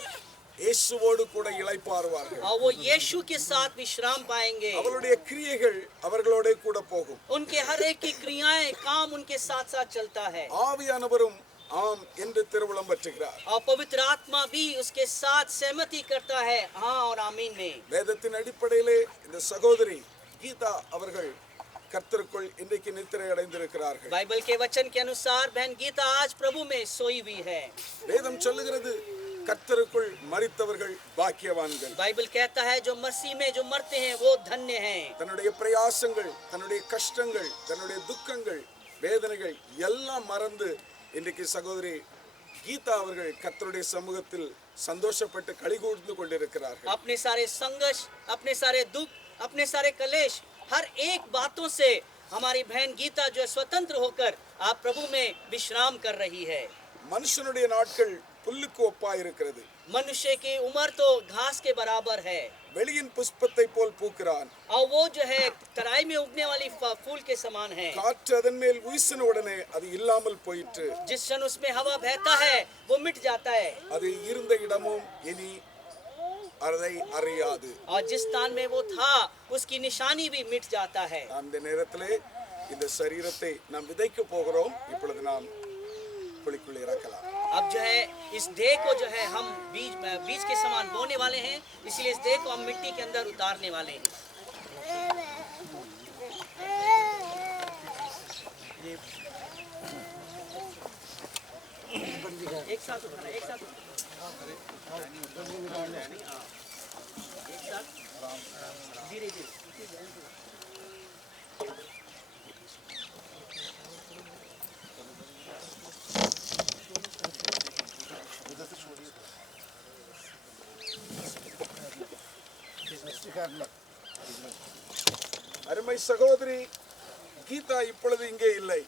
இயேசுவோடு கூட இளைப்பாறுவார்கள். वो यीशु के साथ विश्राम पाएंगे। அவருடைய கிரியைகள் அவர்களோட கூட போகும். उनके हर एक की क्रियाएं, काम उनके साथ साथ चलता है। ஆவியானவரும் ஆம் என்று திருவுளம் பற்றுகிறார். और पवित्र आत्मा भी उसके साथ सहमति करता है, हाँ और आमीन में। வேதத்தின் அடிப்படையிலே இந்த சகோதரி கீதா அவர்கள் கர்த்தருக்குள் இன்றைக்கு நித்திரை அடைந்திருக்கிறார்கள். बाइबल के वचन के अनुसार बहन गीता आज प्रभु में सोई हुई है। வேதம் சொல்லுகிறது கர்த்தருக்குள் மரித்தவர்கள் பாக்கியவான்கள். बाइबल कहता है जो मसीह में जो मरते हैं वो धन्य हैं। தன்னுடைய பிரயாசங்கள், தன்னுடைய கஷ்டங்கள், தன்னுடைய துக்கங்கள், வேதனைகள் எல்லாம் மறந்து இன்றைக்கு சகோதரி கீதா அவர்கள் கர்த்தருடைய சமூகத்தில் சந்தோஷப்பட்டு களிகூர்ந்து கொண்டிருக்கிறார்கள். अपने सारे संघर्ष, अपने सारे दुख, अपने सारे कलेश, हर एक बातों से हमारी बहन गीता जो है स्वतंत्र होकर आप प्रभु में विश्राम कर रही है। மனுஷனுடைய நாட்கள் புல்லுக்கு ஒப்பாய் இருக்கிறது. मनुष्य की उम्र तो घास के बराबर है। வெளியின் புஷ்பத்தை போல் பூக்கிறான். और वो जो है तराई में उगने वाली फूल के समान है। காற்று அதன் மேல் வீசின உடனே அது இல்லாமல் போயிற்று. जिस क्षण उसमें हवा बहता है वो मिट जाता है। அது இருந்த இடமும் இனி அதை அறியாது. और जिस स्थान में वो था उसकी निशानी भी मिट जाता है। அந்த நேரத்திலே இந்த சரீரத்தை நாம் விதைக்க போகிறோம். இப்பொழுது நாம் குழிக்குள்ளே இறக்கலாம். अब जो है इस देह को जो है हम बीज के समान बोने वाले हैं, इसलिए इस देह को हम मिट्टी के अंदर उतारने वाले हैं। एक साथ उठाना, एक साथ धीरे धीरे। அருமை சகோதரி கீதா இப்பொழுது இங்கே இல்லை.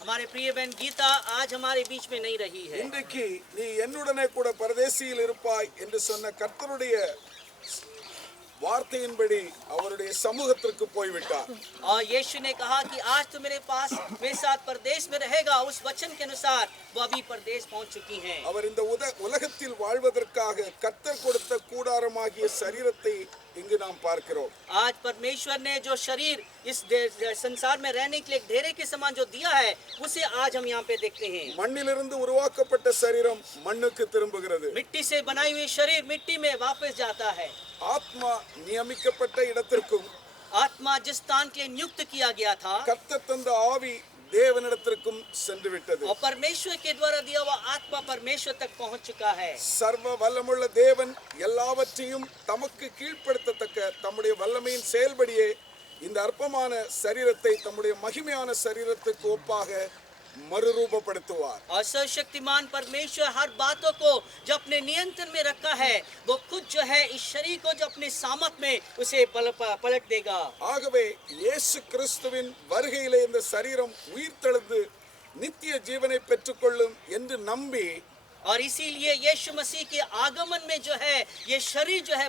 हमारे प्रिय बहन गीता आज हमारे बीच में नहीं रही है. இன்றைக்கு நீ என்னுடனே கூட பரதேசியில் இருப்பாய் என்று சொன்ன கர்த்தருடைய வார்த்தையின்படி அவருடைய சமூகத்திற்கு போய்விட்டார். और यीशु ने कहा कि आज तो मेरे साथ परदेश में रहेगा. उस वचन के अनुसार वो अभी परदेश पहुंच चुकी हैं. அவர் இந்த உலகத்தில் வாழ்வதற்காக கர்த்தர் கொடுத்த கூடாரமாகிய சரீரத்தை இங்கு நாம் பார்க்கிறோம். आज परमेश्वर ने जो शरीर इस संसार में रहने के लिए ढेरे के समान जो दिया है उसे आज हम यहाँ पे देखते हैं. மண்ணிலிருந்து உருவாக்கப்பட்ட சரீரம் மண்ணுக்கு திரும்புகிறது. मिट्टी से बनाई हुई शरीर मिट्टी में वापस जाता है. ஆத்மா நியமிக்கப்பட்ட இடத்திற்கும் आत्मा जिस स्थान के लिए नियुक्त किया गया था கர்த்தர் தந்த ஆவி தேவனிடத்திற்கும் சென்று விட்டது. और परमेश्वर के द्वारा दिया हुआ आत्मा परमेश्वर तक पहुंच चुका है. சர்வ வல்லமுள்ள தேவன் எல்லாவற்றையும் தமக்கு கீழ்ப்படுத்தத்தக்க தம்முடைய வல்லமையின் செயல்படியே இந்த அற்பமான சரீரத்தை தம்முடைய மகிமையான சரீரத்துக்கு ஒப்பாக मरुरूपப்படுத்துவார். और सर्वशक्तिमान परमेश्वर हर बातों को जो अपने नियंत्रण में रखा है वो खुद जो है इस शरीर को जो अपने सामर्थ में उसे पलट देगा. ஆகவே இயேசு கிறிஸ்துவின் வருகையிலே இந்த சரீரம் உயிர்த்தெழுந்து நித்திய ஜீவனை பெற்றுக்கொள்ளும் என்று நம்பி और इसीलिए यीशु मसीह के आगमन में जो है ये शरीर जो है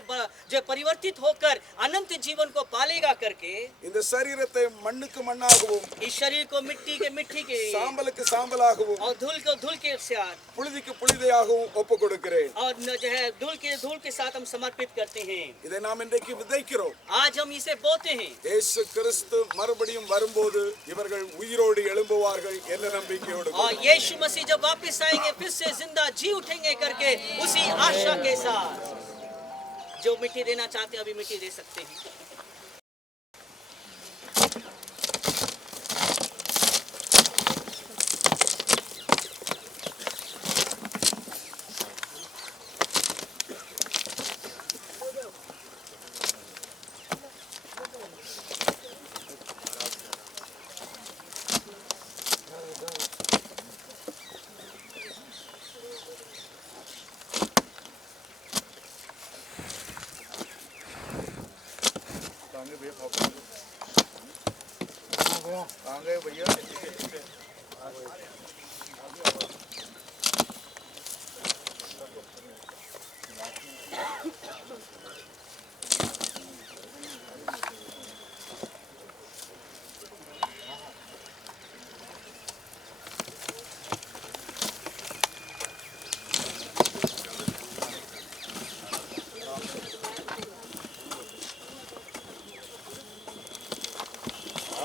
जो परिवर्तित होकर अनंत जीवन को पालेगा करके இந்த சரீரத்தை மண்ணுக்கு மண்ணாகவும் इस शरीर को मिट्टी के சாம்பலுக்கு சாம்பலாகவும் और धूल के साथ புழுதிக்கு புழுதியாகவும் ஒப்புக் கொடுக்கிறேன். और जो है धूल के साथ हम समर्पित करते हैं. இதை நாம் இன்றைக்கு விதைக்கிறோம். आज हम इसे बोते हैं. இயேசு கிறிஸ்து மறுபடியும் வரும்போது இவர்கள் உயிரோடு எழும்புவார்கள் என்ற நம்பிக்கையோடு. और यीशु मसीह जब वापस आएंगे फिर से जिंदा जी उठेंगे करके उसी आशा के साथ जो मिट्टी देना चाहते हैं अभी मिट्टी दे सकते हैं.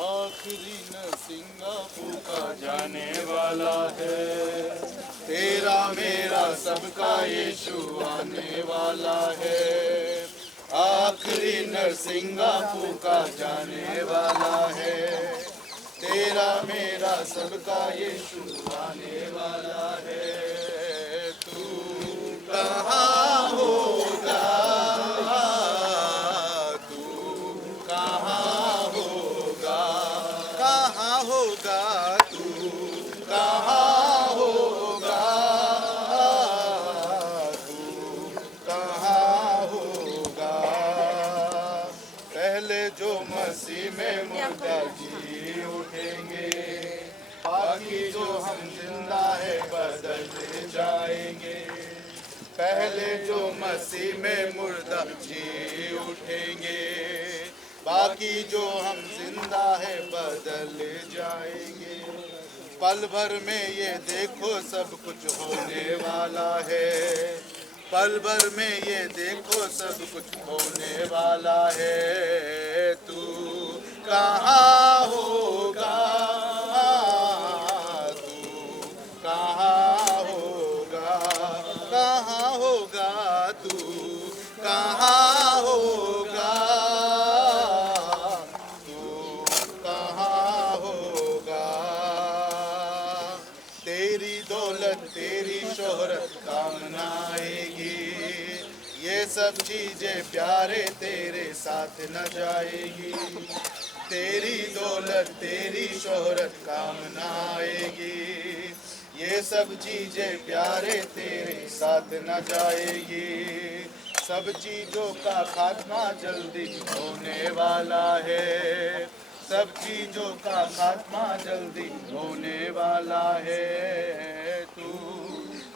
आखिरी नरसिंगा फूका जाने वाला है, तेरा मेरा सबका यीशु आने वाला है. आखिरी नरसिंगा फूका जाने वाला है, तेरा मेरा सबका यीशु आने वाला है. तू कहाँ होगा, में मुर्दा जी उठेंगे, बाकी जो हम जिंदा है बदल जाएंगे. पहले जो मसीह में मुर्दा जी उठेंगे, बाकी जो हम जिंदा है बदल जाएंगे. पल भर में ये देखो सब कुछ होने वाला है, पल भर में ये देखो सब कुछ होने वाला है. तू कहाँ होगा, तू कहाँ होगा, कहाँ होगा, तू कहाँ होगा, तू कहाँ होगा. तेरी दौलत तेरी शोहरत काम न आएगी, ये सब चीजें प्यारे तेरे साथ न जाएगी. तेरी दौलत तेरी शोहरत काम न आएगी, ये सब चीजें प्यारे तेरे साथ न जाएगी. सब चीजों का खात्मा जल्दी होने वाला है, सब चीजों का खात्मा जल्दी होने वाला है। तू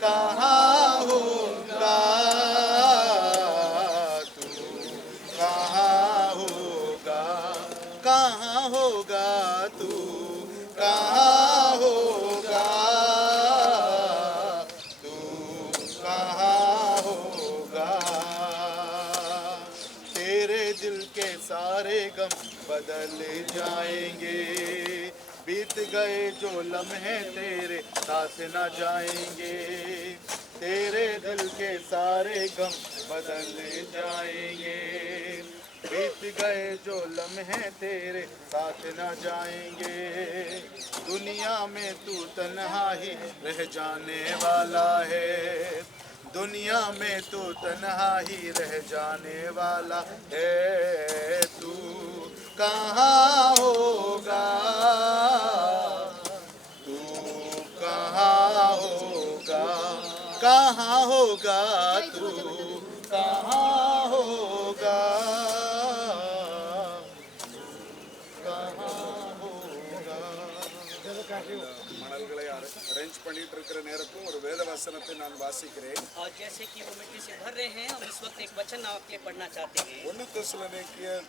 कहाँ होगा, तू कहाँ होगा, कहाँ होगा, तू कहाँ होगा, तू कहाँ होगा। तेरे दिल के सारे गम बदल जाएंगे, बीत गए जो लम्हे तेरे साथ न जाएंगे। तेरे दिल के सारे गम बदल जाएंगे, बीत गए जो लम्हे तेरे साथ न जाएंगे। दुनिया में तू तन्हा ही रह जाने वाला है, दुनिया में तू तन्हा ही रह जाने वाला है। तू कहाँ होगा, तू कहाँ होगा, कहाँ होगा, तू कहाँ होगा, மணல்களை அரேஞ்ச் பண்ணிட்டு இருக்கிற நேரத்தில் ஒரு வேத வசனத்தை நான் வாசிக்கிறேன். और जैसे कि वो मिट्टी से भर रहे हैं, हम इस वक्त एक वचन आपके लिए पढ़ना चाहते हैं। 1 தெசலோனிக்கேயர்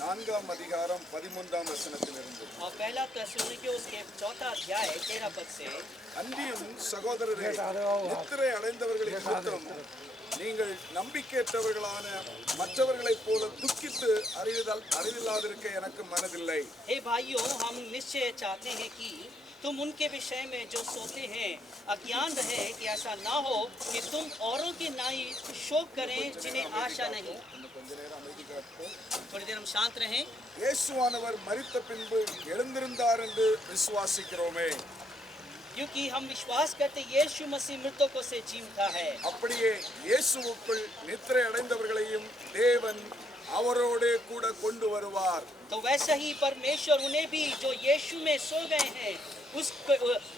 4ஆம் அதிகாரம் 13ஆம் வசனத்திலிருந்து. और पहला தெசலோனிக்கேயர் उसके 4 अध्याय 13 पद से, அன்றியும் சகோதரரே, நித்திரை அடைந்தவர்களை நிமித்தம் நீங்கள் நம்பிக்கையற்றவர்களான மற்றவர்களைப் போல துக்கித்து அறிவில்லாதிருக்க எனக்கு மனதில்லை. हे भाइयों, हम निश्चय चाहते हैं कि तुम उनके विषय में जो सोते हैं अज्ञान रहे, कि ऐसा ना हो कि तुम औरों की नाई शोक करें जिन्हें आशा नहीं। थोड़ी देर हम शांत रहें। இயேசுவானவர் மரித்த பின்பு எழுந்திருந்தார் என்று விசுவாசிக்கிறோமே, क्योंकि हम विश्वास करते यीशु मसीह मृतकों से जी उठा है। அப்படியே இயேசுவுக்குள் நித்திரை அடைந்தவர்களையும் தேவன் அவரோடே கூட கொண்டு வருவார். तो वैसा ही परमेश्वर उन्हें भी जो यीशु में सो गए हैं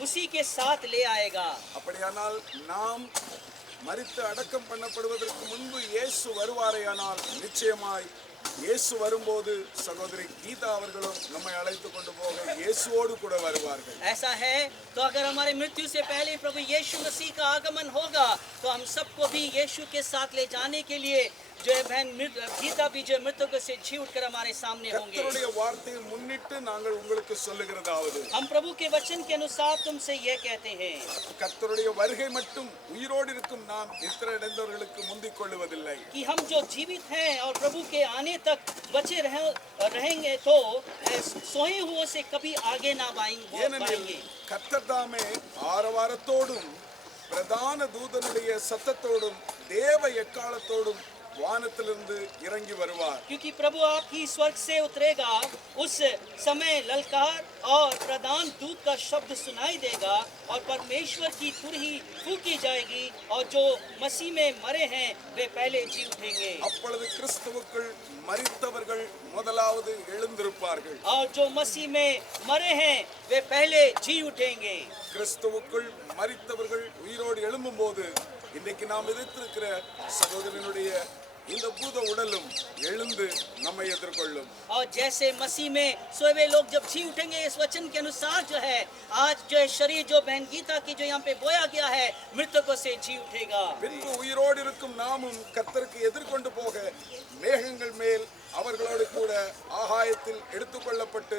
उसी के साथ ले आएगा। அப்படியானால் நாம் மரித்து அடக்கம் பண்ணப்படுவதற்கு முன்பு இயேசு வருவாரேயானால் நிச்சயமாய் இயேசு வரும்போது சகோதரி கீதா அவர்களும் நம்மை அழைத்து கொண்டு போக இயேசுவோடு கூட வருவார்கள். ऐसा है तो अगर हमारे मृत्यु से पहले प्रभु यीशु मसीह का आगमन होगा तो हम सबको भी यीशु के साथ ले जाने के लिए जो है बहन गीता भी जो मृतकों से जी उठकर हमारे सामने होंगे। கர்த்தருடைய வார்த்தையை முன்னிட்டு நாங்கள் உங்களுக்கு சொல்லுகிறதாவது, हम प्रभु के वचन के अनुसार तुमसे यह कहते हैं, கர்த்தருடைய வருகை மட்டும் உயிரோடு இருக்கும் நாம் நித்திரை அடைந்தவர்களுக்கு முந்திக் கொள்ளுவதில்லை. कि हम जो जीवित हैं और प्रभु के आने तक बचे रहेंगे तो सोए हुओं से कभी आगे ना பாய்ங்க. கர்த்தர் தாமே ஆரவாரத்தோடும் பிரதான தூதனுடைய சத்தத்தோடும் தேவ எக்காலத்தோடும் வானத்திலிருந்து இறங்கி வருவார். क्योंकि प्रभु आपकी स्वर्ग से उतरेगा, उस समय ललकार और प्रधान दूत का शब्द सुनाई देगा और परमेश्वर की तुरही फूकी जाएगी और जो मसीह में मरे हैं वे पहले जी उठेंगे। அப்பொழுது கிறிஸ்துவுக்குள் மரித்தவர்கள் முதலாவது எழுந்திருப்பார்கள். और जो मसीह में मरे हैं वे पहले जी उठेंगे। கிறிஸ்துவுக்குள் மரித்தவர்கள் உயிரோடு எழும்பும்போது இன்றைக்கு நாம் எதிர்த்திருக்கிற சகோதரனுடைய இந்த பூத உடலும் எழுந்து நம்மை எதிர்கொள்ளும். और जैसे मसीह में सोए हुए लोग जब जी उठेंगे, इस वचन के अनुसार जो है आज जो है शरीर जो बहन गीता की जो यहाँ पे बोया गया है मृतकों से जी उठेगा। பின்பு உயிரோடு இருக்கும் நாமும் கர்த்தருக்கு எதிர்கொண்டு போக மேகங்கள் மேல் அவர்களோடு கூட ஆகாயத்தில் எடுத்துக்கொள்ளப்பட்டு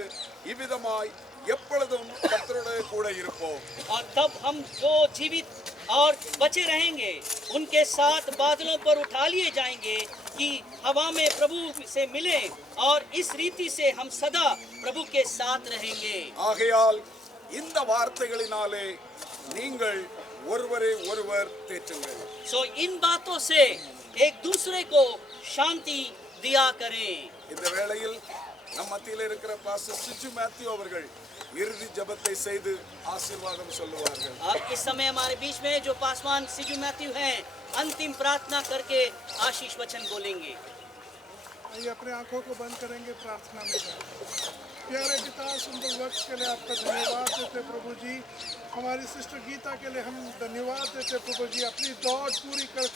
இவ்விதமாய் எப்பொழுதும் கர்த்தரோடு கூட இருப்போம். और तब हम जो जीवित और बचे रहेंगे उनके साथ बादलों पर उठा लिए जाएंगे कि हवा में प्रभु से मिले और इस रीति से हम सदा प्रभु के साथ रहेंगे। ஆகையால் இந்த வார்த்தைகளினாலே நீங்கள் ஒருவரை ஒருவர் தேற்றுங்கள். सो इन बातों से एक दूसरे को शांति दिया करें। இந்த வேளையில் நம் மத்தியில் இருக்கிற பாஸ்டர் சிஜு மேத்யூ அவர்கள் இறுதி ஜெபத்தை செய்து ஆசீர்வாதம் சொல்லுவார்கள். और इस समय हमारे बीच में जो पासवान सिजू मैथ्यू हैं अंतिम प्रार्थना करके आशीष वचन बोलेंगे। आइए अपने आंखों को बंद करेंगे, प्रार्थना में प्यारे पिता, सुंदर वक्त के लिए आपका धन्यवाद देते प्रभु जी। हमारी सिस्टर गीता के लिए हम धन्यवाद देते प्रभु जी। अपनी दौड़ पूरी कर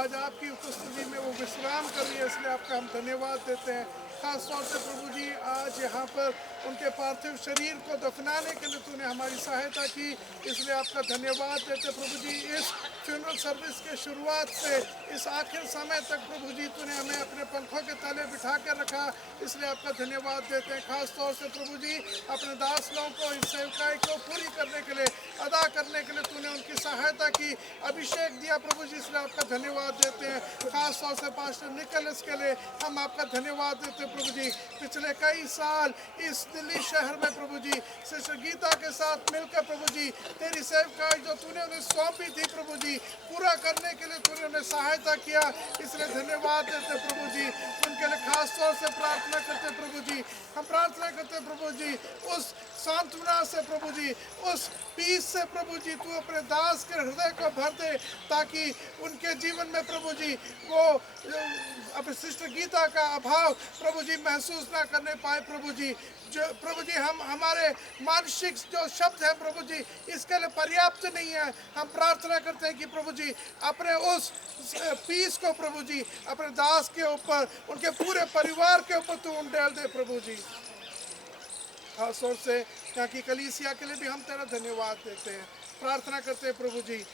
आज आपकी उपस्थिति में वो विश्राम कर रही है, इसलिए आपका हम धन्यवाद देते हैं। खास तौर से प्रभु जी आज यहाँ पर उनके पार्थिव शरीर को दफनाने के लिए तूने हमारी सहायता की, इसलिए आपका धन्यवाद देते प्रभु जी। इस फ्यूनरल सर्विस के शुरुआत से इस आखिर समय तक प्रभु जी तूने हमें अपने पंखों के तले बिठा कर रखा, इसलिए आपका धन्यवाद देते हैं। खास तौर से प्रभु जी अपने दास लोगों को इस सेवकाई को पूरी करने के लिए, अदा करने के लिए तूने उनकी सहायता की, अभिषेक दिया प्रभु जी, इसलिए आपका धन्यवाद देते हैं। खास तौर से पास्टर निकोलस के लिए हम आपका धन्यवाद देते हैं प्रभु जी। पिछले कई साल इस दिल्ली शहर में प्रभु जी सिस्टर गीता के साथ मिलकर प्रभु जी तेरी सेवकाई जो तूने उन्हें सौंपी थी प्रभु जी, पूरा करने के लिए तूने उन्हें सहायता किया, इसलिए धन्यवाद देते प्रभु जी। उनके लिए खास तौर से प्रार्थना करते प्रभु जी, हम प्रार्थना करते प्रभु जी उस सांत्वना से प्रभु जी, उस पीस से प्रभु जी तू अपने दास के हृदय को भर दे, ताकि उनके जीवन में प्रभु जी वो अपने सिस्टर गीता का अभाव प्रभु जी महसूस ना करने पाए प्रभु जी। जो प्रभु जी हम हमारे मानसिक जो शब्द है प्रभु जी इसके लिए पर्याप्त नहीं है, हम प्रार्थना करते हैं कि प्रभु जी अपने उस पीस को प्रभु जी अपने दास के ऊपर, उनके पूरे परिवार के ऊपर तू उंडेल दे प्रभु जी। खास तौर से यहाँ की कलीसिया के लिए भी हम तेरा धन्यवाद देते हैं, प्रार्थना करते हैं प्रभु जी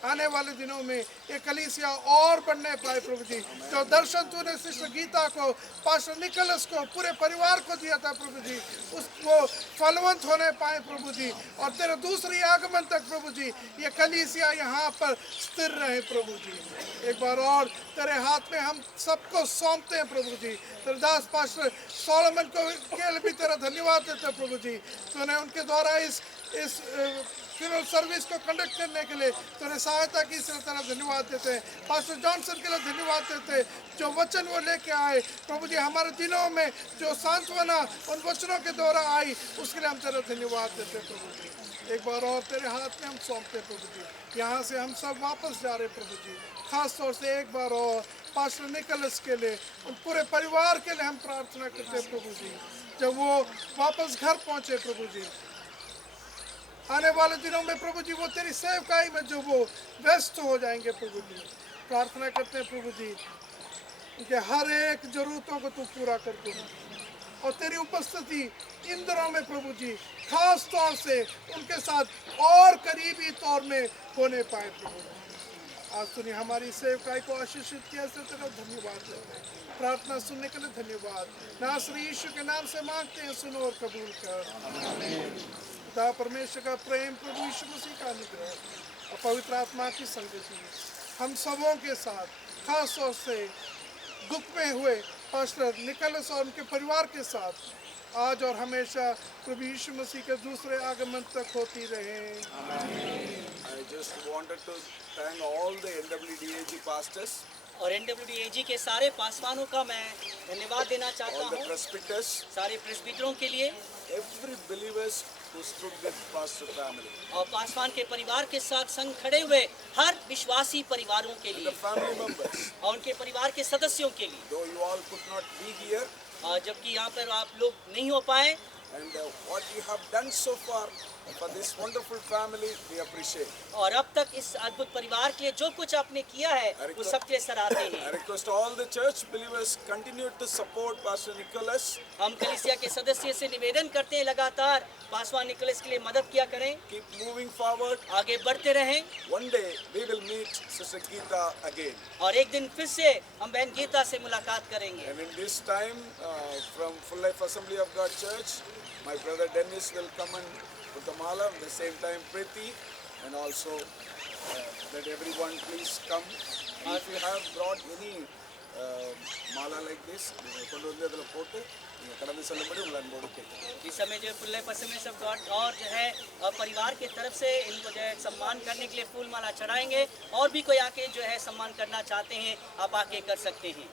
आने वाले दिनों में ये कलीसिया और बढ़ने पाए प्रभु जी। जो दर्शन तूने सिस्टर गीता को, पास्टर निकोलस को, पूरे परिवार को दिया था प्रभु जी, उसको फलवंत होने पाए प्रभु जी, और तेरे दूसरी आगमन तक प्रभु जी ये कलीसिया यहाँ पर स्थिर रहे प्रभु जी। एक बार और तेरे हाथ में हम सबको सौंपते हैं प्रभु जी। तेरे दास पास्टर सोलोमन को के लिए भी तेरा धन्यवाद देते हैं प्रभु जी, तूने उनके द्वारा इस फ्यूनरल सर्विस को कंडक्ट करने के लिए तूने सहायता की, इसलिए तेरा धन्यवाद देते हैं। पास्टर जॉनसन के लिए धन्यवाद देते हैं, जो वचन वो लेके आए प्रभु जी, हमारे दिलों में जो सांत्वना उन वचनों के द्वारा आई, उसके लिए हम तेरा धन्यवाद देते हैं प्रभु जी। एक बार और तेरे हाथ में हम सौंपते हैं प्रभु जी। यहाँ से हम सब वापस जा रहे प्रभु जी। खास तौर से एक बार और पास्टर निकोलस के लिए, उन पूरे परिवार के लिए हम प्रार्थना करते हैं प्रभु जी, जब वो वापस घर पहुँचे प्रभु जी, आने वाले दिनों में प्रभु जी वो तेरी सेवकाई में जो वो व्यस्त हो जाएंगे प्रभु जी। प्रार्थना करते हैं प्रभु जी उनके हर एक जरूरतों को तू पूरा कर दो, और तेरी उपस्थिति इन दिनों में प्रभु जी खास तौर से उनके साथ और करीबी तौर में होने पाए प्रभु। आज तूने हमारी सेवकाई को आशीषित किया, इसलिए तेरा धन्यवाद देते हैं। प्रार्थना सुनने के लिए धन्यवाद, नासरी यीशु के नाम से मांगते हैं, सुनो और कबूल कर। पिता परमेश्वर का प्रेम, प्रभु यीशु मसीह का अनुग्रह और पवित्र आत्मा की संगति हम सबों के साथ, खास तौर से दुख में हुए पास्टर निकोलस और उनके परिवार के साथ आज और हमेशा प्रभु यीशु मसीह के दूसरे आगमन तक होती रहे। I just wanted to thank all the NWDAG pastors, और NWDAG के सारे पासवानों का मैं धन्यवाद देना चाहता all the हूँ, presbyters, सारे प्रेस्बिटरों के लिए, every believers who stood with pastor family, और पासवान के परिवार के साथ संग खड़े हुए हर विश्वासी परिवारों के लिए, the family members. और उनके परिवार के सदस्यों के लिए। Though you all could not be here, जबकि यहाँ पर आप लोग नहीं हो पाए, and what you have done so far for this wonderful family, we appreciate. और अब तक इस अद्भुत परिवार के लिए जो कुछ आपने किया है वो सबके सराहते I हैं। request all the church believers continue to support Pastor Nicholas. हम कलीसिया के सदस्य से निवेदन करते हैं लगातार पासवान निकोलस के लिए मदद किया करें, Keep moving forward. आगे बढ़ते रहें, One day we will meet Sister Geeta again. और एक दिन फिर से हम बहन गीता से मुलाकात करेंगे। And in this time, from Full Life Assembly of God Church, my brother Dennis will come and put the mala. At the same time, Preeti, and also let everyone please come. If you have brought any mala like this, इस समय जो फुल लाइफ असेंबली सब गॉड और जो है परिवार के तरफ से इनको जो है सम्मान करने के लिए फूल माला चढ़ाएंगे, और भी कोई आके जो है सम्मान करना चाहते हैं आप आके कर सकते हैं।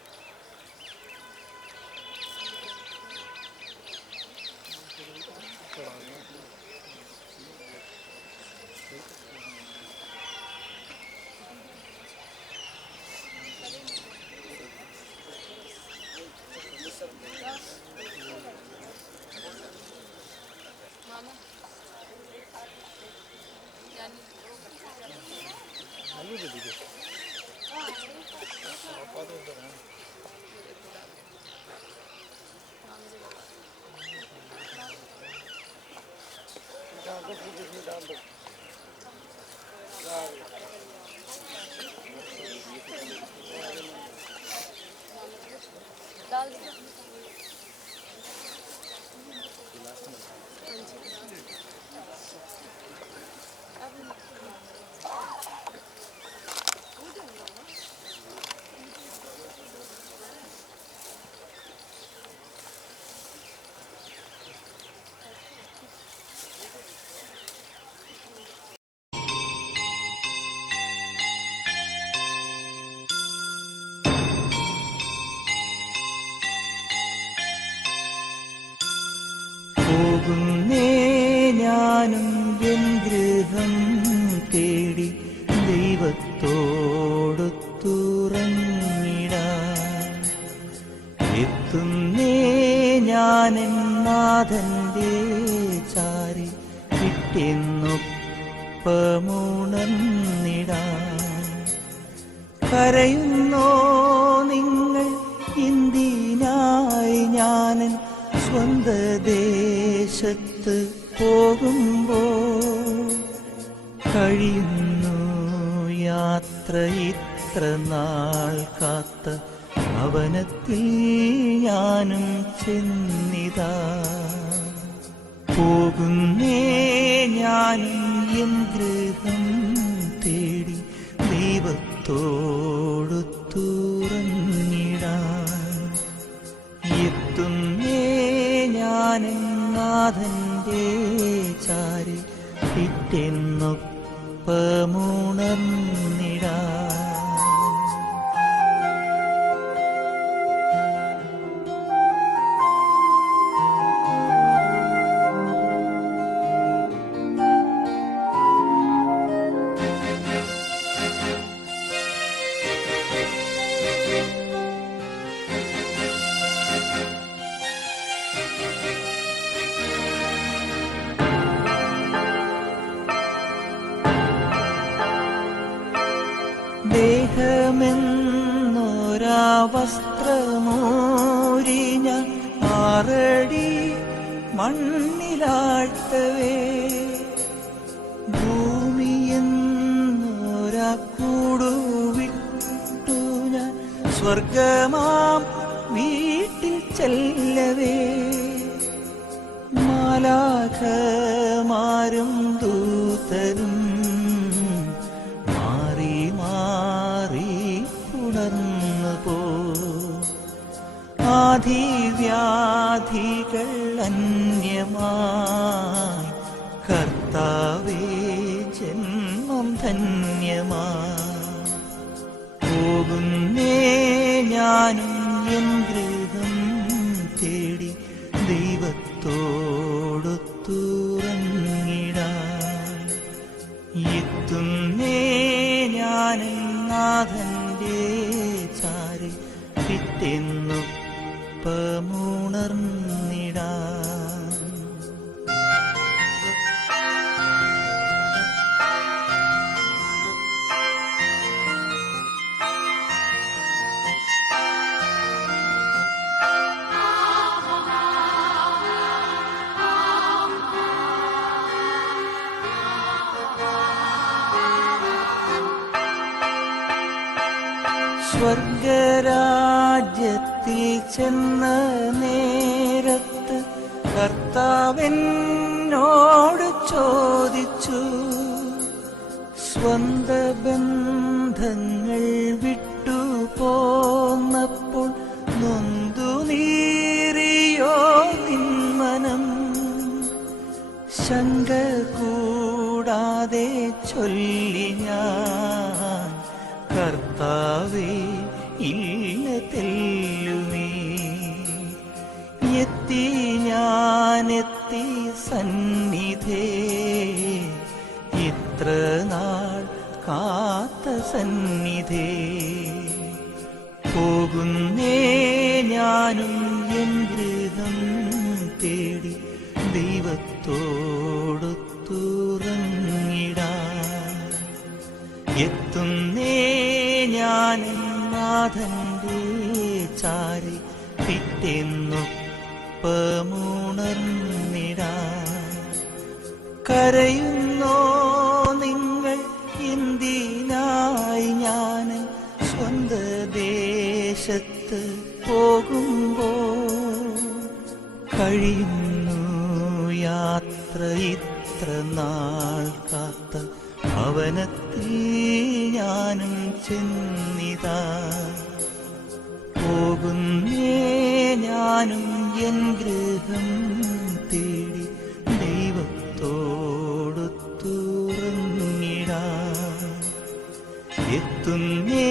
പോകുന്നേ ഞാനും എൻ ഗൃഹം തേടി ദൈവത്തോടൊത്തുറങ്ങിടാൻ. എത്തുന്നേ ഞാനെൻ നാഥന്റെ ചാരി കിട്ടിയെന്നൊപ്പമുണർന്നിടാൻ. കരയുന്നോ നിങ്ങൾ എന്തിനായി ഞാനൻ സ്വന്ത ദേശത്ത് പോകുമ്പോൾ? കഴിയുന്നു യാത്ര ഇത്ര നാൾ കാത്ത ഭവനത്തിൽ ഞാനും ചെന്നിതാ. പോകുന്നേ ഞാനും എൻ ഗൃഹം തേടി ദൈവത്തോടൊത്തുറങ്ങിടാൻ. എത്തുന്നേ ഞാനെൻ നാഥന്റെ ചാരി പിറ്റെന്നൊപ്പമുണർന്നിടാൻ. ദേഹമെന്നൊരാ വസ്ത്രമൂരി ഞാൻ 6 അടി മണ്ണിലാഴ്ത്തവേ, ഭൂമിയെന്നൊരാ കൂടുവിട്ടു ഞാൻ സ്വർഗമാം വീട്ടിൽ ചെല്ലവേ. മാലാഖമാരും ദൂതരും മാറി മാറി ഉണർന്നു പോ. ആധിവ്യാധികൾ അന്യമായി കർത്താവേ ജന്മം ധന്യമായി. പോകുന്നേ ഞാനും എൻ ഗൃഹം തേടി ദൈവത്തോടൊത്തുറങ്ങിടാൻ. എത്തുന്നേ ഞാനെൻ നാഥന്റെ ചാരി പിറ്റെന്നൊപ്പമുണർന്നിടാൻ. സ്വർഗരാജ്യത്തിൽ ചെന്ന നേരത്ത് കർത്താവെന്നോട് ചോദിച്ചു, സ്വന്ത ബന്ധങ്ങൾ വിട്ടു പോന്നപ്പോൾ നൊന്തു നീറിയോ നിന്മനം? ശങ്ക കൂടാതെ ചൊല്ലി ഞാൻ, കർത്താവേ ഇല്ല തെല്ലുമേ. എത്തി ഞാനെത്തി സന്നിധേ, ഇത്ര നാൾ കാത്ത സന്നിധേ. പോകുന്നേ ഞാനും എൻ ഗൃഹം തേടി ദൈവത്തോടൊത്തുറങ്ങിടാൻ. എത്തുന്നേ ഞാനെൻ നാഥന്റെ ചാരി പിറ്റെന്നൊപ്പമുണർന്നിടാൻ. കരയുന്നോ നിങ്ങൾ എന്തിനായി ഞാൻ സ്വന്ത ദേശത്ത് പോകുമ്പോൾ കഴിയുന്നു യാത്ര ഇത്ര നാൾ കാത്ത ഭവനത്തിൽ ഞാനും ചെന്നിതാ പോകുന്നേ ഞാനും എൻ ഗൃഹം തേടി ദൈവത്തോടു തുറന്നിടാം എത്തുന്നേ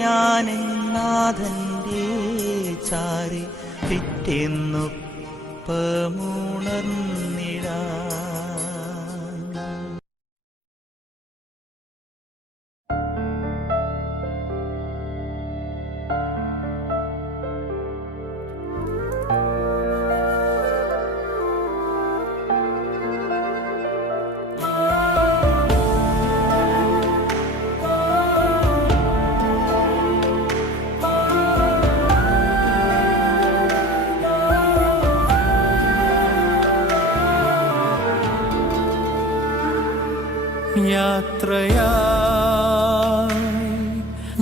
ഞാനെൻ നാഥന്റെ ചാരി പിറ്റേന്നൊപ്പമുണർന്നിടാം. യാത്രയായി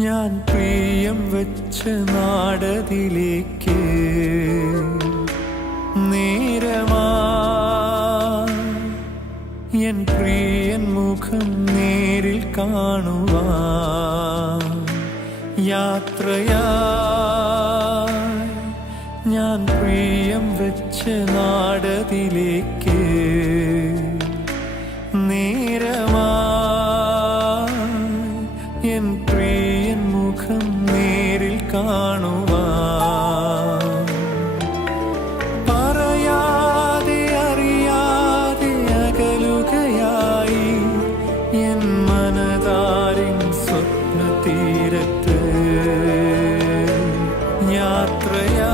ഞാൻ പ്രിയം വെച്ച നാടതിലേക്ക് നേരമായി എൻ പ്രിയൻ മുഖം നേരിൽ കാണുവാൻ യാത്രയായി ഞാൻ പ്രിയം വെച്ച നാടതിലേക്ക് നേരമായി എൻ പ്രിയൻ മുഖം നേരിൽ കാണുവാൻ പറയാതെ അറിയാതെ അകലുകയായി എൻ മനതാരിൻ സ്വപ്ന തീരത്ത് യാത്രയാ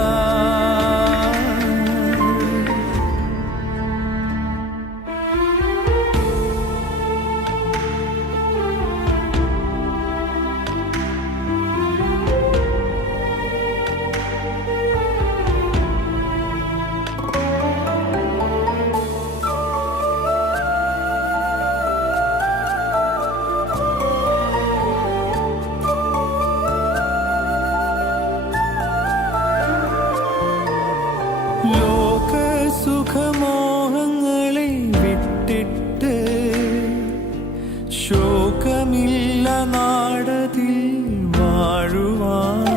ലോകസുഖമോഹങ്ങളെ വിട്ടിട്ട് ശോകമില്ല നാടതിൽ വാഴുവാൻ